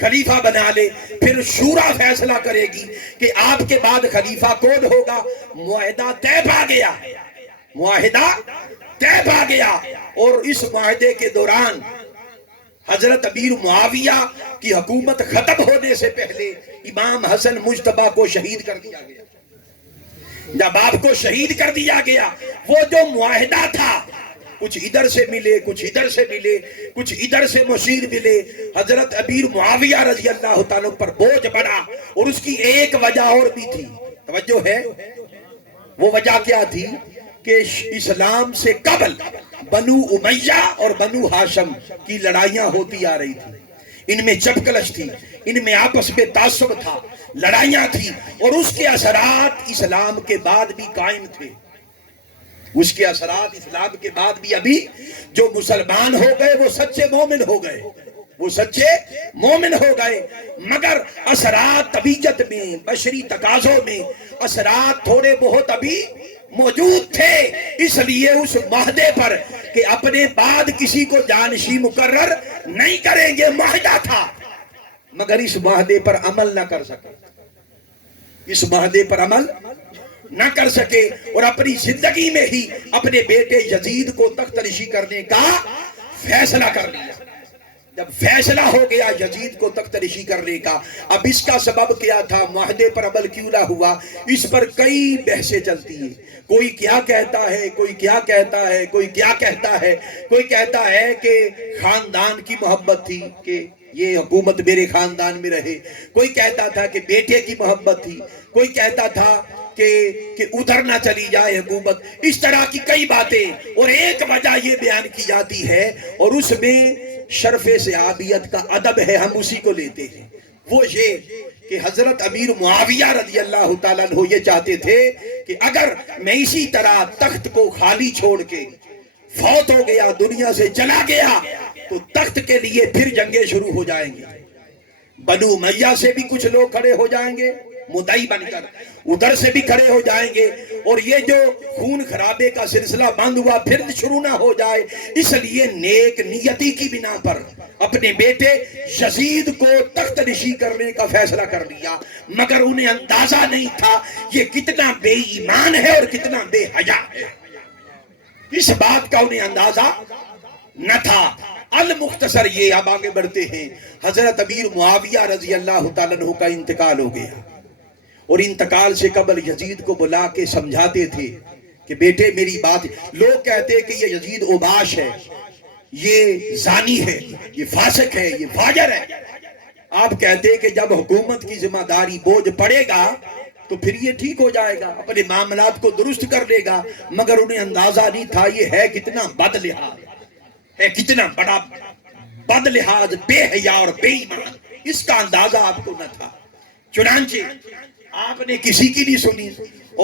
خلیفہ بنا لے، پھر شورا فیصلہ کرے گی کہ آپ کے بعد خلیفہ کون ہوگا۔ معاہدہ طے پا گیا اور اس معاہدے کے دوران حضرت امیر معاویہ کی حکومت ختم ہونے سے پہلے امام حسن مجتبی کو شہید کر دیا گیا۔ جب آپ کو شہید کر دیا گیا، وہ جو معاہدہ تھا، کچھ ادھر سے ملے، کچھ ادھر سے ملے، کچھ ادھر سے مشیر ملے، حضرت امیر معاویہ رضی اللہ تعالیٰ پر بوجھ بڑھا، اور اس کی ایک وجہ اور بھی تھی، توجہ ہے، وہ وجہ کیا تھی کہ اسلام سے قبل بنو امیہ اور بنو ہاشم کی لڑائیاں ہوتی آ رہی تھی، ان میں چپکلش تھی، ان میں آپس میں تعصب تھا، لڑائیاں تھی، اور اس کے اثرات اسلام کے بعد بھی قائم تھے۔ اس کے اثرات اسلام کے بعد بھی ابھی جو مسلمان ہو گئے وہ سچے مومن ہو گئے، مگر اثرات طبیعت میں، بشری تقاضوں میں اثرات تھوڑے بہت ابھی موجود تھے، اس لیے اس معاہدے پر کہ اپنے بعد کسی کو جانشین مقرر نہیں کریں گے معاہدہ تھا، مگر اس معاہدے پر عمل نہ کر سکے، اس معاہدے پر عمل نہ کر سکے، اور اپنی زندگی میں ہی اپنے بیٹے یزید کو تخت نشی کرنے کا فیصلہ کر لیا۔ جب فیصلہ ہو گیا یزید کو تخت نشی کرنے کا، اب اس کا سبب کیا تھا، معاہدے پر عمل کیوں نہ ہوا، اس پر کئی بحثیں چلتی ہیں۔ کوئی کیا کہتا ہے، کوئی کیا کہتا ہے، کوئی کیا کہتا ہے، کوئی کہتا ہے کہ خاندان کی محبت تھی کہ یہ حکومت میرے خاندان میں رہے، کوئی کہتا تھا کہ بیٹے کی محبت تھی، کوئی کہتا تھا کہ ادھر نہ چلی جائے حکومت، اس طرح کی کئی باتیں، اور ایک وجہ یہ بیان کی جاتی ہے اور اس میں شرف صحابیت کا ادب ہے، ہم اسی کو لیتے ہیں، وہ یہ کہ حضرت امیر معاویہ رضی اللہ تعالیٰ عنہ یہ چاہتے تھے کہ اگر میں اسی طرح تخت کو خالی چھوڑ کے فوت ہو گیا، دنیا سے چلا گیا، تو تخت کے لیے پھر جنگیں شروع ہو جائیں گی، بنو امیہ سے بھی کچھ لوگ کھڑے ہو جائیں گے مدعی بن کر، ادھر سے بھی کھڑے ہو جائیں گے، اور یہ جو خون خرابے کا سلسلہ بند ہوا پھر شروع نہ ہو جائے، اس لیے نیک نیتی کی بنا پر اپنے بیٹے یزید کو تخت نشی کرنے کا فیصلہ کر لیا، مگر انہیں اندازہ نہیں تھا یہ کتنا بے ایمان ہے اور کتنا بے حیا ہے، اس بات کا انہیں اندازہ نہ تھا۔ المختصر یہ، اب آگے بڑھتے ہیں، حضرت امیر معاویہ رضی اللہ تعالیٰ عنہ کا انتقال ہو گیا، اور انتقال سے قبل یزید کو بلا کے سمجھاتے تھے کہ بیٹے میری بات، لوگ کہتے کہ یہ یزید اوباش ہے، یہ زانی ہے، یہ فاسق ہے، یہ فاجر ہے، آپ کہتے کہ جب حکومت کی ذمہ داری بوجھ پڑے گا تو پھر یہ ٹھیک ہو جائے گا، اپنے معاملات کو درست کر لے گا، مگر انہیں اندازہ نہیں تھا یہ ہے کتنا بد لحاظ ہے، کتنا بڑا بد لحاظ، بے حیا اور بے ایمان، اس کا اندازہ آپ کو نہ تھا۔ چنانچہ آپ نے کسی کی نہیں سنی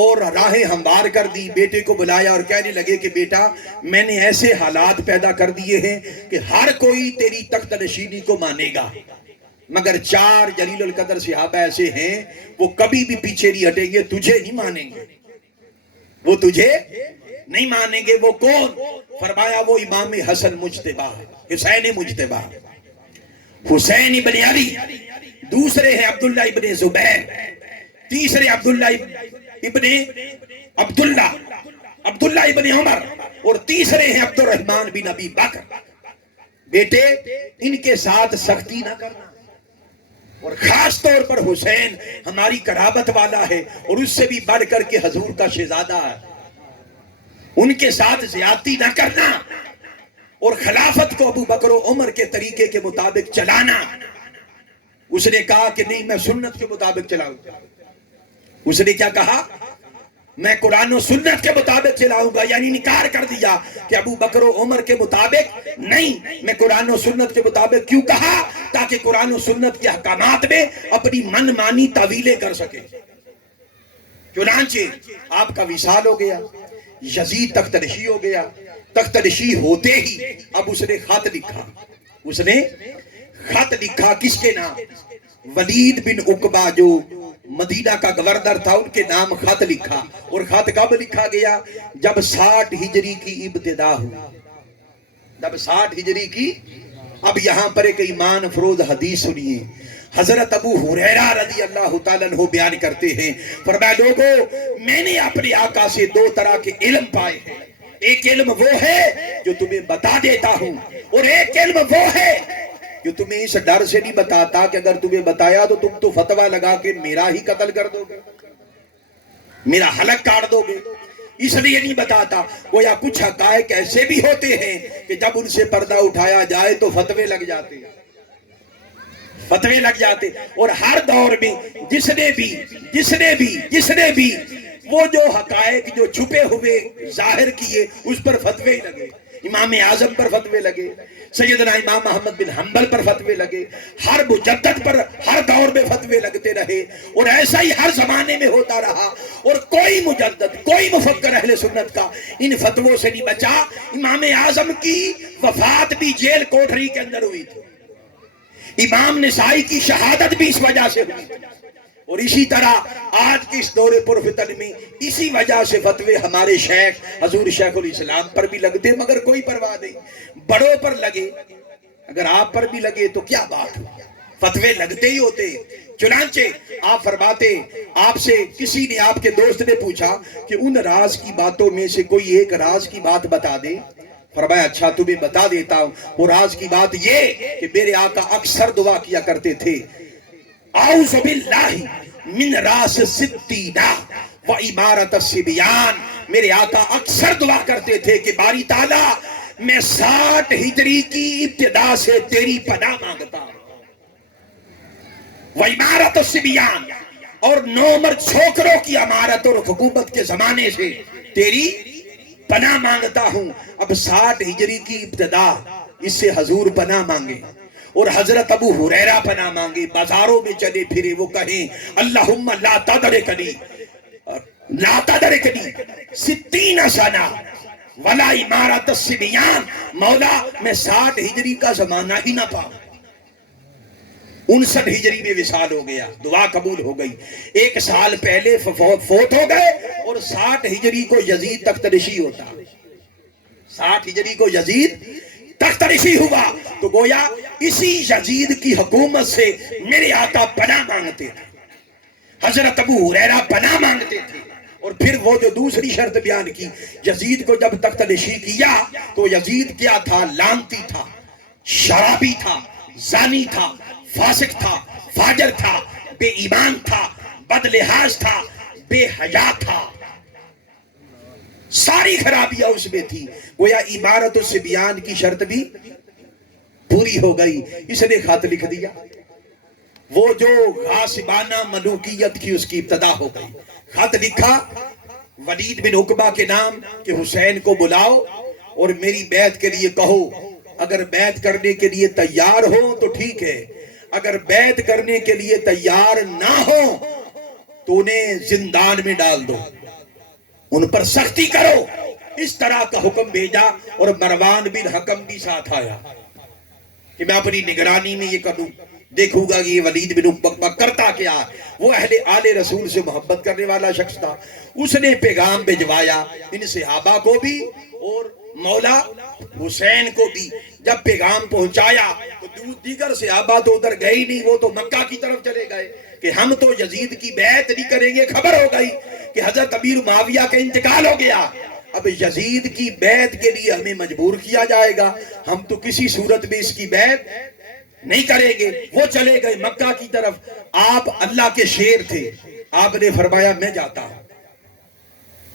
اور راہیں ہموار کر دی، بیٹے کو بلایا اور کہنے لگے کہ بیٹا میں نے ایسے حالات پیدا کر دیے ہیں کہ ہر کوئی تیری تخت نشینی کو مانے گا، مگر 4 جلیل القدر صحابہ ایسے ہیں وہ کبھی بھی پیچھے نہیں ہٹیں گے، تجھے نہیں مانیں گے، وہ تجھے نہیں مانیں گے۔ وہ کون؟ فرمایا وہ امام حسن مجتبی، حسین مجتبی، حسین ابن علی، دوسرے ہیں عبداللہ ابن زبیر، تیسرے عبداللہ ابن عمر، اور تیسرے ہیں عبد الرحمن بن ابی بکر۔ بیٹے ان کے ساتھ سختی نہ کرنا، اور خاص طور پر حسین ہماری قرابت والا ہے اور اس سے بھی بڑھ کر کے حضور کا شہزادہ ہے، ان کے ساتھ زیادتی نہ کرنا، اور خلافت کو ابو بکر و عمر کے طریقے کے مطابق چلانا۔ اس نے کہا کہ نہیں میں سنت کے مطابق چلاؤں گا، اس نے کیا کہا؟ میں قرآن و سنت کے مطابق چلاؤں گا، یعنی انکار کر دیا کہ ابو بکر و عمر کے مطابق نہیں، میں قرآن و سنت کے مطابق۔ کیوں کہا؟ تاکہ قرآن و سنت کے احکامات میں اپنی من مانی تعویلیں کر سکے۔ چنانچہ آپ کا وصال ہو گیا، یزید تخت نشی ہو گیا، تخت نشی ہوتے ہی اب اس نے خط لکھا، اس نے خط لکھا کس کے نام؟ ولید بن عقبہ جو مدینہ کا گورنر تھا، ان کے نام خط لکھا، اور خط کب لکھا گیا؟ جب 60 ہجری کی ابتدا ہوئی، جب 60 ہجری کی۔ اب یہاں پر ایک ایمان افروز حدیث سنیے، حضرت ابو ہریرہ رضی اللہ تعالیٰ عنہ بیان کرتے ہیں، فرمایا لوگوں میں نے اپنے آقا سے 2 طرح کے علم پائے ہیں، ایک علم وہ ہے جو تمہیں بتا دیتا ہوں، اور ایک علم وہ ہے جو تمہیں اس ڈر سے نہیں بتاتا کہ اگر تمہیں بتایا تو تم تو فتویٰ لگا کے میرا ہی قتل کر دو گے، میرا حلق کاٹ دو گے، اس لیے نہیں بتاتا۔ گویا کچھ حقائق ایسے بھی ہوتے ہیں کہ جب ان سے پردہ اٹھایا جائے تو فتوے لگ جاتے، فتوے لگ جاتے، اور ہر دور میں جس نے بھی وہ جو حقائق جو چھپے ہوئے ظاہر کیے اس پر فتوے لگے، امام اعظم پر فتوے لگے، سیدنا امام محمد بن حنبل پر فتوے لگے، ہر مجدد پر ہر دور میں فتوے لگتے رہے، اور ایسا ہی ہر زمانے میں ہوتا رہا، اور کوئی مجدد کوئی مفکر اہل سنت کا ان فتووں سے نہیں بچا۔ امام اعظم کی وفات بھی جیل کوٹری کے اندر ہوئی تھی، امام نسائی کی شہادت بھی اس وجہ سے ہوئی تھی، اور اسی طرح آج کے اس دور پرفتن میں اسی وجہ سے فتوے ہمارے شیخ حضور شیخ الاسلام پر بھی لگتے مگر کوئی پرواہ نہیں، بڑوں پر لگے، اگر آپ پر بھی لگے تو کیا بات ہو، فتوے لگتے ہی ہوتے۔ چنانچہ آپ فرماتے، آپ سے کسی نے، آپ کے دوست نے پوچھا کہ ان راز کی باتوں میں سے کوئی ایک راز کی بات بتا دے۔ فرمایا اچھا تمہیں بتا دیتا ہوں، وہ راز کی بات یہ کہ میرے آقا اکثر دعا کیا کرتے تھے، اعوذ باللہ من راس ستینہ و عمارت الصبیان، میرے آقا اکثر دعا کرتے تھے کہ باری تعالیٰ میں 60 ہجری کی ابتدا سے تیری پناہ مانگتا ہوں، و عمارت الصبیان، اور 9 مرد چھوکروں کی عمارت اور حکومت کے زمانے سے تیری پناہ مانگتا ہوں۔ اب 60 ہجری کی ابتدا، اس سے حضور پناہ مانگے اور حضرت ابو ہریرہ پناہ مانگے، بازاروں میں چلے پھرے وہ کہیں اللہم لا تدرکنی لا تدرکنی 60 سنہ ولا عمارت الصبیان، مولا میں 60 ہجری کا زمانہ ہی نہ پاؤں۔ 59 ہجری میں وصال ہو گیا، دعا قبول ہو گئی۔ 1 سال پہلے فوت ہو گئے اور 60 ہجری کو یزید تخت نشین ہوتا، 60 ہجری کو یزید تخت نشین ہوا، تو گویا اسی یزید کی حکومت سے میرے آقا پناہ مانگتے تھے، حضرت ابو ہریرہ پناہ مانگتے تھے۔ اور پھر وہ جو دوسری شرط بیان کی، یزید کو جب تخت نشین کیا تو یزید کیا تھا؟ لعنتی تھا، شرابی تھا، زانی تھا، فاسق تھا، فاجر تھا، بے ایمان تھا، بد لحاظ تھا، بے حیا تھا، ساری خرابیاں اس میں تھی۔ گویا عمارت الصبیان کی شرط بھی پوری ہو گئی، اس نے خط لکھ دیا، وہ جو غاصبانہ ملوکیت کی اس کی ابتدا ہو گئی۔ خط لکھا ولید بن عقبہ کے نام کہ حسین کو بلاؤ اور میری بیعت کے لیے کہو، اگر بیعت کرنے کے لیے تیار ہو تو ٹھیک ہے، اگر بیعت کرنے کے لیے تیار نہ ہو تو انہیں زندان میں ڈال دو، ان پر سختی کرو۔ اس طرح کا حکم بھیجا، اور مروان بن حکم بھی ساتھ آیا کہ میں اپنی نگرانی میں یہ کروں، دیکھوں گا کہ یہ ولید بن عقبہ کرتا کیا۔ وہ اہل آل رسول سے محبت کرنے والا شخص تھا، اس نے پیغام بھجوایا ان صحابہ کو بھی اور مولا حسین کو بھی۔ جب پیغام پہنچایا تو دیگر صحابہ تو ادھر گئے ہی نہیں، وہ تو مکہ کی طرف چلے گئے کہ ہم تو یزید کی بیعت نہیں کریں گے۔ خبر ہو گئی کہ حضرت امیر معاویہ کا انتقال ہو گیا، اب یزید کی بیعت کے لیے ہمیں مجبور کیا جائے گا، ہم تو کسی صورت میں اس کی بیعت نہیں کریں گے۔ وہ چلے گئے مکہ کی طرف۔ آپ اللہ کے شیر تھے، آپ نے فرمایا میں جاتا ہوں۔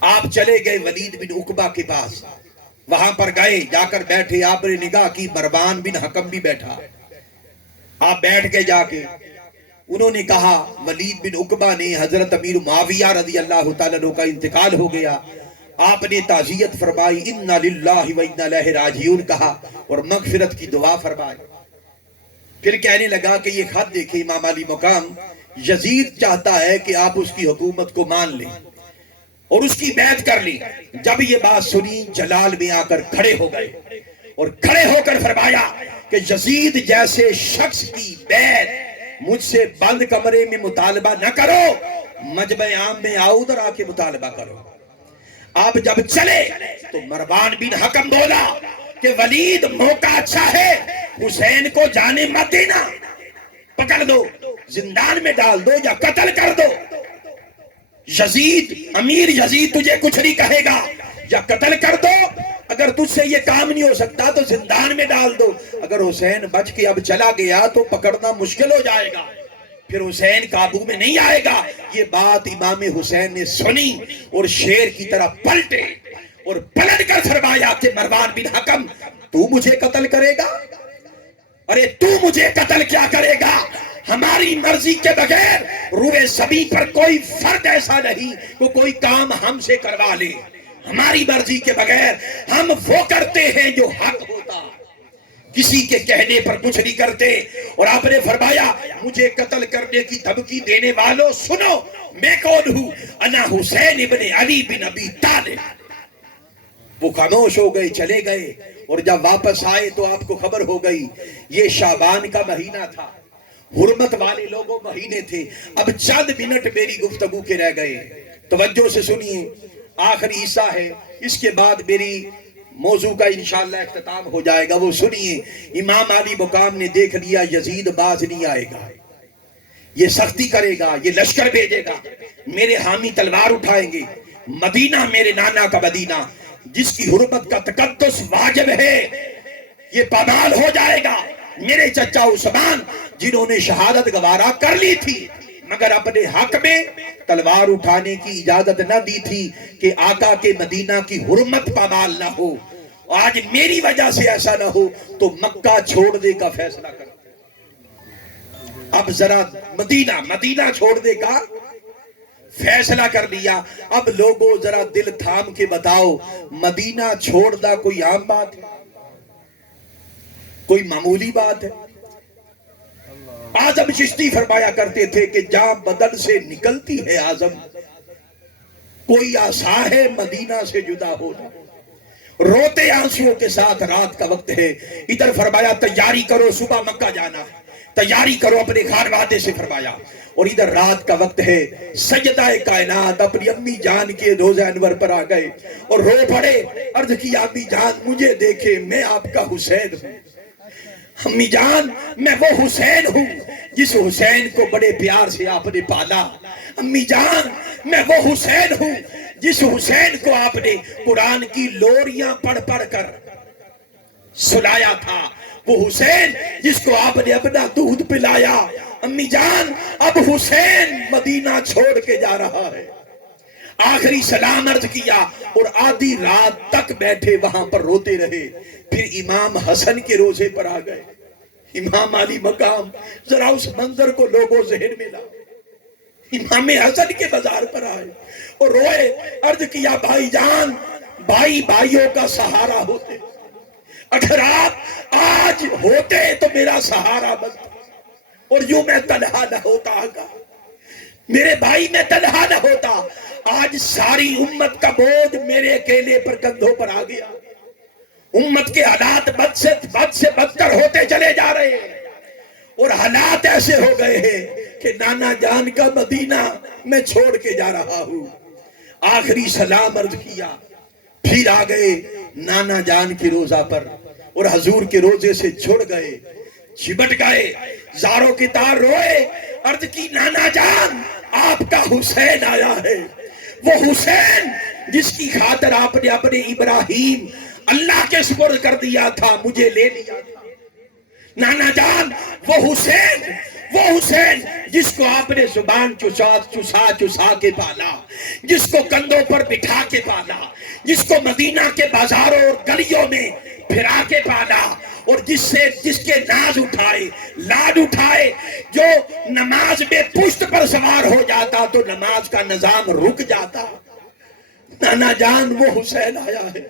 آپ چلے گئے ولید بن عقبہ کے پاس، وہاں پر گئے، جا کر بیٹھے، آپ نے نگاہ کی مروان بن حکم بھی بیٹھا، آپ بیٹھ کے جا کے انہوں نے کہا ولید بن عقبہ نے حضرت امیر معاویہ رضی اللہ تعالیٰ عنہ کا انتقال ہو گیا۔ آپ نے تعزیت فرمائی، انا للہ و انا الیہ راجعون کہا اور مغفرت کی دعا فرمائی۔ پھر کہنے لگا کہ یہ خط دیکھیں امام علی مقام، یزید چاہتا ہے کہ آپ اس کی حکومت کو مان لیں اور اس کی بیعت کر لی۔ جب یہ بات سنی جلال میں آ کر کھڑے ہو گئے اور کھڑے ہو کر فرمایا کہ یزید جیسے شخص کی بیعت مجھ سے بند کمرے میں مطالبہ نہ کرو، مجمع عام میں آؤ، ادھر آ کے مطالبہ کرو۔ آپ جب چلے تو مروان بن حکم بولا کہ ولید موقع اچھا ہے، حسین کو جانے مت دینا، پکڑ دو، زندان میں ڈال دو یا قتل کر دو۔ یزید، امیر یزید تجھے کچھ نہیں کہے گا، یا قتل کر دو، اگر تجھ سے یہ کام نہیں ہو سکتا تو زندان میں ڈال دو۔ اگر حسین بچ کے اب چلا گیا تو پکڑنا مشکل ہو جائے گا، پھر حسین قابو میں نہیں آئے گا۔ یہ بات امام حسین نے سنی اور شیر کی طرح پلٹے اور پلٹ کر فرمایا کہ مروان بن حکم تو مجھے قتل کرے گا؟ ارے تو مجھے قتل کیا کرے گا؟ ہماری مرضی کے بغیر روئے زمین پر کوئی فرد ایسا نہیں کہ کوئی کام ہم سے کروا لے، ہماری مرضی کے بغیر ہم وہ کرتے ہیں جو حق ہوتا، کسی کے کہنے پر کچھ نہیں کرتے۔ اور آپ نے فرمایا مجھے قتل کرنے کی دھمکی دینے والوں سنو، میں کون ہوں؟ انا حسین ابن علی بن ابی طالب۔ وہ خاموش ہو گئے، چلے گئے، اور جب واپس آئے تو آپ کو خبر ہو گئی یہ شعبان کا مہینہ تھا، حرمت والے لوگوں مہینے تھے. اب چند منٹ میری گفتگو کے رہ گئے, توجہ سے سنیے, آخری حصہ ہے, اس کے بعد میری موضوع کا انشاءاللہ اختتام ہو جائے گا. وہ سنیے, امام علی مقام نے دیکھ لیا یزید باز نہیں آئے گا, یہ سختی کرے گا, یہ لشکر بھیجے گا, میرے حامی تلوار اٹھائیں گے. مدینہ میرے نانا کا مدینہ, جس کی حرمت کا تقدس واجب ہے, یہ پامال ہو جائے گا. میرے چچا عثمان جنہوں نے شہادت گوارا کر لی تھی مگر اپنے حق میں تلوار اٹھانے کی اجازت نہ دی تھی کہ آقا کے مدینہ کی حرمت پامال نہ ہو. آج میری وجہ سے ایسا نہ ہو تو مکہ چھوڑنے کا فیصلہ کر. اب ذرا مدینہ چھوڑنے کا فیصلہ کر لیا. اب لوگوں ذرا دل تھام کے بتاؤ, مدینہ چھوڑنا کوئی عام بات ہے؟ کوئی معمولی بات ہے؟ اعظم چشتی فرمایا کرتے تھے کہ جہاں بدن سے نکلتی ہے اعظم, کوئی آسا ہے مدینہ سے جدا ہونا. روتے آنسوؤں کے ساتھ رات کا وقت ہے. ادھر فرمایا تیاری کرو صبح مکہ جانا ہے, تیاری کرو اپنے خانوادے سے فرمایا. اور ادھر رات کا وقت ہے, سیدہ کائنات اپنی امی جان کے روضہ انور پر آ گئے اور رو پڑے. عرض کی امی جان مجھے دیکھے, میں آپ کا حسین ہوں. امی جان میں وہ حسین ہوں جس حسین کو بڑے پیار سے آپ نے پالا. امی جان میں وہ حسین ہوں جس حسین کو آپ نے قرآن کی لوریاں پڑھ پڑھ کر سلایا تھا, وہ حسین جس کو آپ نے اپنا دودھ پلایا. امی جان اب حسین مدینہ چھوڑ کے جا رہا ہے. آخری سلام عرض کیا اور آدھی رات تک بیٹھے وہاں پر روتے رہے. پھر امام حسن کے روزے پر آ گئے. امام علی مقام, ذرا اس منظر کو لوگوں ذہن میں لا. امام حسن کے بازار پر آئے اور روئے. عرض کیا بھائی جان, بھائی بھائیوں کا سہارا ہوتے, اگر آپ آج ہوتے تو میرا سہارا بنتا, اور یوں میں تنہا نہ ہوتا. آقا میرے بھائی میں تنہا نہ ہوتا. آج ساری امت کا بوجھ میرے اکیلے پر کندھوں پر آ گیا. امت کے حالات بد سے بدتر ہوتے چلے جا رہے ہیں, اور حالات ایسے ہو گئے ہیں کہ نانا جان کا مدینہ میں چھوڑ کے جا رہا ہوں. آخری سلام عرض کیا, پھر آ گئے نانا جان کے روزہ پر اور حضور کے روزے سے چھوڑ گئے, چمٹ گئے, زاروں کے تار روئے. عرض کی نانا جان آپ کا حسین آیا ہے, وہ حسین جس کی خاطر آپ نے اپنے ابراہیم اللہ کے سپرد کر دیا تھا, مجھے لے لیا تھا. نانا جان وہ حسین جس کو آپ نے زبان چسا کے پالا, جس کو کندھوں پر بٹھا کے پالا, جس کو مدینہ کے بازاروں اور گلیوں میں پھرا کے پالا, اور جس کے ناز اٹھائے, لاڈ اٹھائے, جو نماز میں پشت پر سوار ہو جاتا تو نماز کا نظام رک جاتا. نانا جان وہ حسین آیا ہے.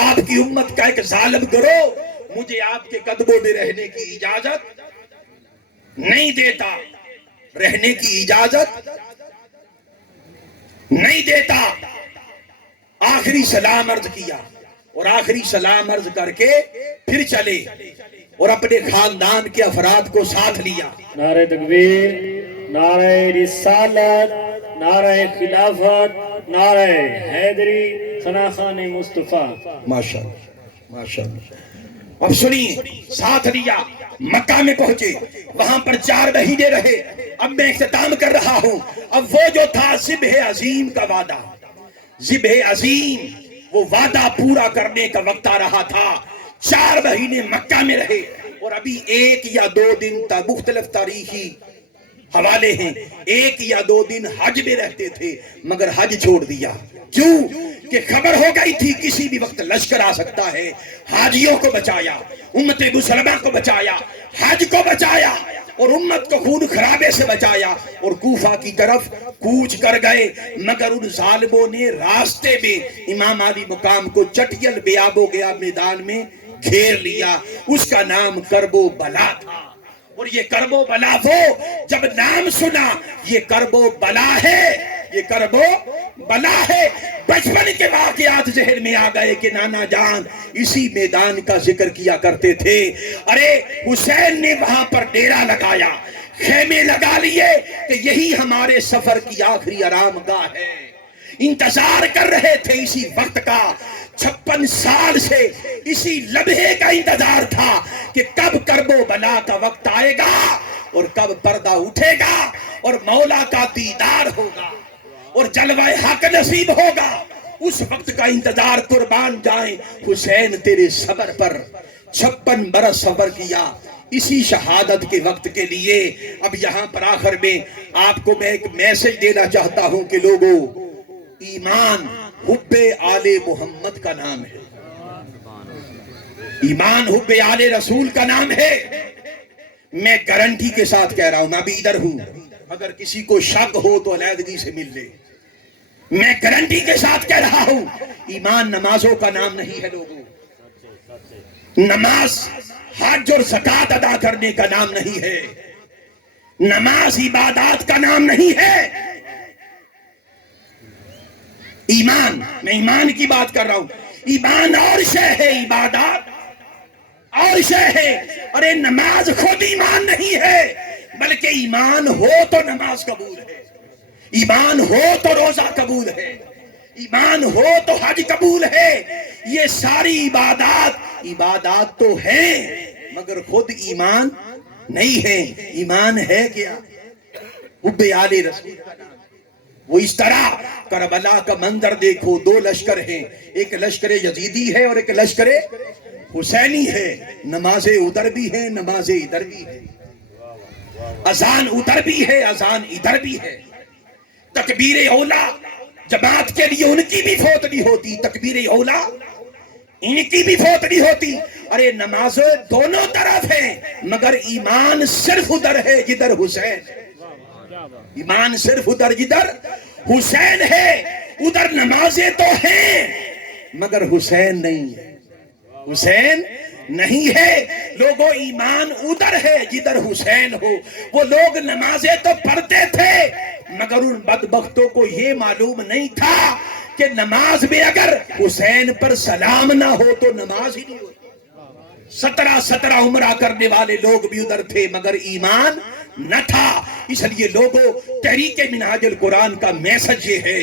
آپ کی امت کا ایک ظالم گروہ مجھے آپ کے قدموں میں رہنے کی اجازت نہیں دیتا, رہنے کی اجازت نہیں دیتا. آخری سلام عرض کیا اور آخری سلام عرض کر کے پھر چلے اور اپنے خاندان کے افراد کو ساتھ لیا. نعرہ تکبیر, نعرہ رسالت, نعرہ خلافت, نعرہ حیدری, ثنا خان مصطفیٰ. ماشاءاللہ ماشاءاللہ. اب سنیے, ساتھ لیا, مکہ میں پہنچے, وہاں پر 4 مہینے رہے. اب میں اختتام کر رہا ہوں. اب وہ جو تھا ذبح عظیم کا وعدہ, ذبح عظیم, وہ وعدہ پورا کرنے کا وقت آ رہا تھا. 4 مہینے مکہ میں رہے اور ابھی 1 یا 2 دن تک مختلف تاریخی حوالے ہیں, 1 یا 2 دن حج میں رہتے تھے مگر حج چھوڑ دیا. کیوں کہ خبر ہو گئی تھی کسی بھی وقت لشکر آ سکتا ہے. حاجیوں کو بچایا, امت مسلمہ کو بچایا, حج کو بچایا اور امت کو خون خرابے سے بچایا, اور کوفہ کی طرف کوچ کر گئے. مگر ان ظالموں نے راستے میں امام علی مقام کو چٹیل بیابو گیا میدان میں گھیر لیا. اس کا نام کرب و بلا تھا. اور یہ کرب و بلا, وہ جب نام سنا یہ کرب و بلا ہے, یہ کرب و بلا ہے. بچپن کے واقعات ذہن میں آ گئے کہ نانا جان اسی میدان کا ذکر کیا کرتے تھے. ارے حسین نے وہاں پر ڈیرا لگایا, خیمے لگا لیے کہ یہی ہمارے سفر کی آخری آرام گاہ ہے. انتظار کر رہے تھے اسی وقت کا. 56 سال سے اسی لمحے کا انتظار تھا کہ کب کرب و بلا کا وقت آئے گا اور کب پردہ اٹھے گا اور مولا کا دیدار ہوگا اور جلوہ حق نصیب ہوگا. اس وقت کا انتظار. قربان جائیں حسین تیرے صبر پر. 56 برس صبر کیا اسی شہادت کے وقت کے لیے. اب یہاں پر آخر میں آپ کو میں ایک میسج دینا چاہتا ہوں کہ لوگوں، ایمان حب آل محمد کا نام ہے. ایمان حب آل رسول کا نام ہے. میں گارنٹی کے ساتھ کہہ رہا ہوں، میں ابھی ادھر ہوں، اگر کسی کو شک ہو تو علیحدگی سے مل لے. میں گارنٹی کے ساتھ کہہ رہا ہوں، ایمان نمازوں کا نام نہیں ہے لوگوں. نماز حج اور زکات ادا کرنے کا نام نہیں ہے. نماز عبادات کا نام نہیں ہے. ایمان، میں ایمان کی بات کر رہا ہوں. ایمان اور شے ہے، عبادات اور شے ہے. ارے نماز خود ایمان نہیں ہے، بلکہ ایمان ہو تو نماز قبول ہے، ایمان ہو تو روزہ قبول ہے، ایمان ہو تو حج قبول ہے. یہ ساری عبادات تو ہیں مگر خود ایمان نہیں ہے. ایمان ہے کیا؟ حب آل رسول کا نام. وہ اس طرح کربلا کا منظر دیکھو، 2 لشکر ہیں، ایک لشکر یزیدی ہے اور ایک لشکر حسینی ہے. نمازیں ادھر بھی ہیں، نمازیں ادھر بھی ہیں، اذان ادھر بھی ہے، اذان ادھر بھی ہے. تکبیر اولا جماعت کے لیے ان کی بھی فوت نہیں ہوتی، تکبیر اولا ان کی بھی فوت نہیں ہوتی. ارے نمازیں دونوں طرف ہیں مگر ایمان صرف ادھر ہے جدھر حسین. ایمان صرف ادھر جدھر حسین ہے. ادھر نمازیں تو ہیں مگر حسین نہیں ہے، حسین نہیں ہے. لوگوں ایمان ادھر ہے جدھر حسین ہو. وہ لوگ نمازیں تو پڑھتے تھے مگر ان بدبختوں کو یہ معلوم نہیں تھا کہ نماز میں اگر حسین پر سلام نہ ہو تو نماز ہی نہیں ہوتی. 17 عمرہ کرنے والے لوگ بھی ادھر تھے مگر ایمان نہ تھا. اس لیے لوگوں، تحریک منہاج القرآن کا میسج یہ ہے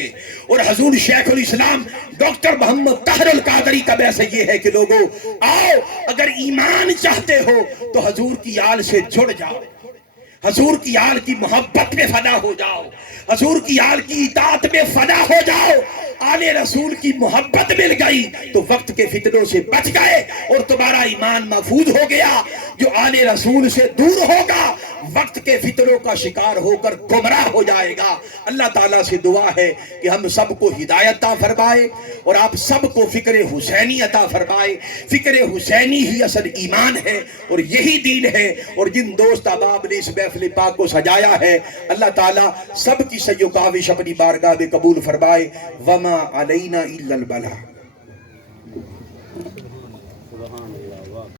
اور حضور شیخ الاسلام ڈاکٹر محمد طاہر القادری کا میسج یہ ہے کہ لوگوں آؤ، اگر ایمان چاہتے ہو تو حضور کی آل سے جڑ جاؤ، حضور کی آل کی محبت میں فنا ہو جاؤ، حضور کی آل کی اطاعت میں فنا ہو جاؤ. آل رسول کی محبت مل گئی تو وقت کے فتنوں سے بچ گئے اور تمہارا ایمان محفوظ ہو گیا. جو آل رسول سے دور ہوگا وقت کے فتنوں کا شکار ہو کر گمراہ ہو جائے گا. اللہ تعالیٰ سے دعا ہے کہ ہم سب کو ہدایت عطا فرمائے اور آپ سب کو فکر حسینی عطا فرمائے. فکر حسینی ہی اصل ایمان ہے اور یہی دین ہے. اور جن دوست احباب نے اس محفل پاک کو سجایا ہے اللہ تعالیٰ سب کی سعی و کاوش اپنی بارگاہ میں قبول فرمائے. وما علینا الا البلاغ.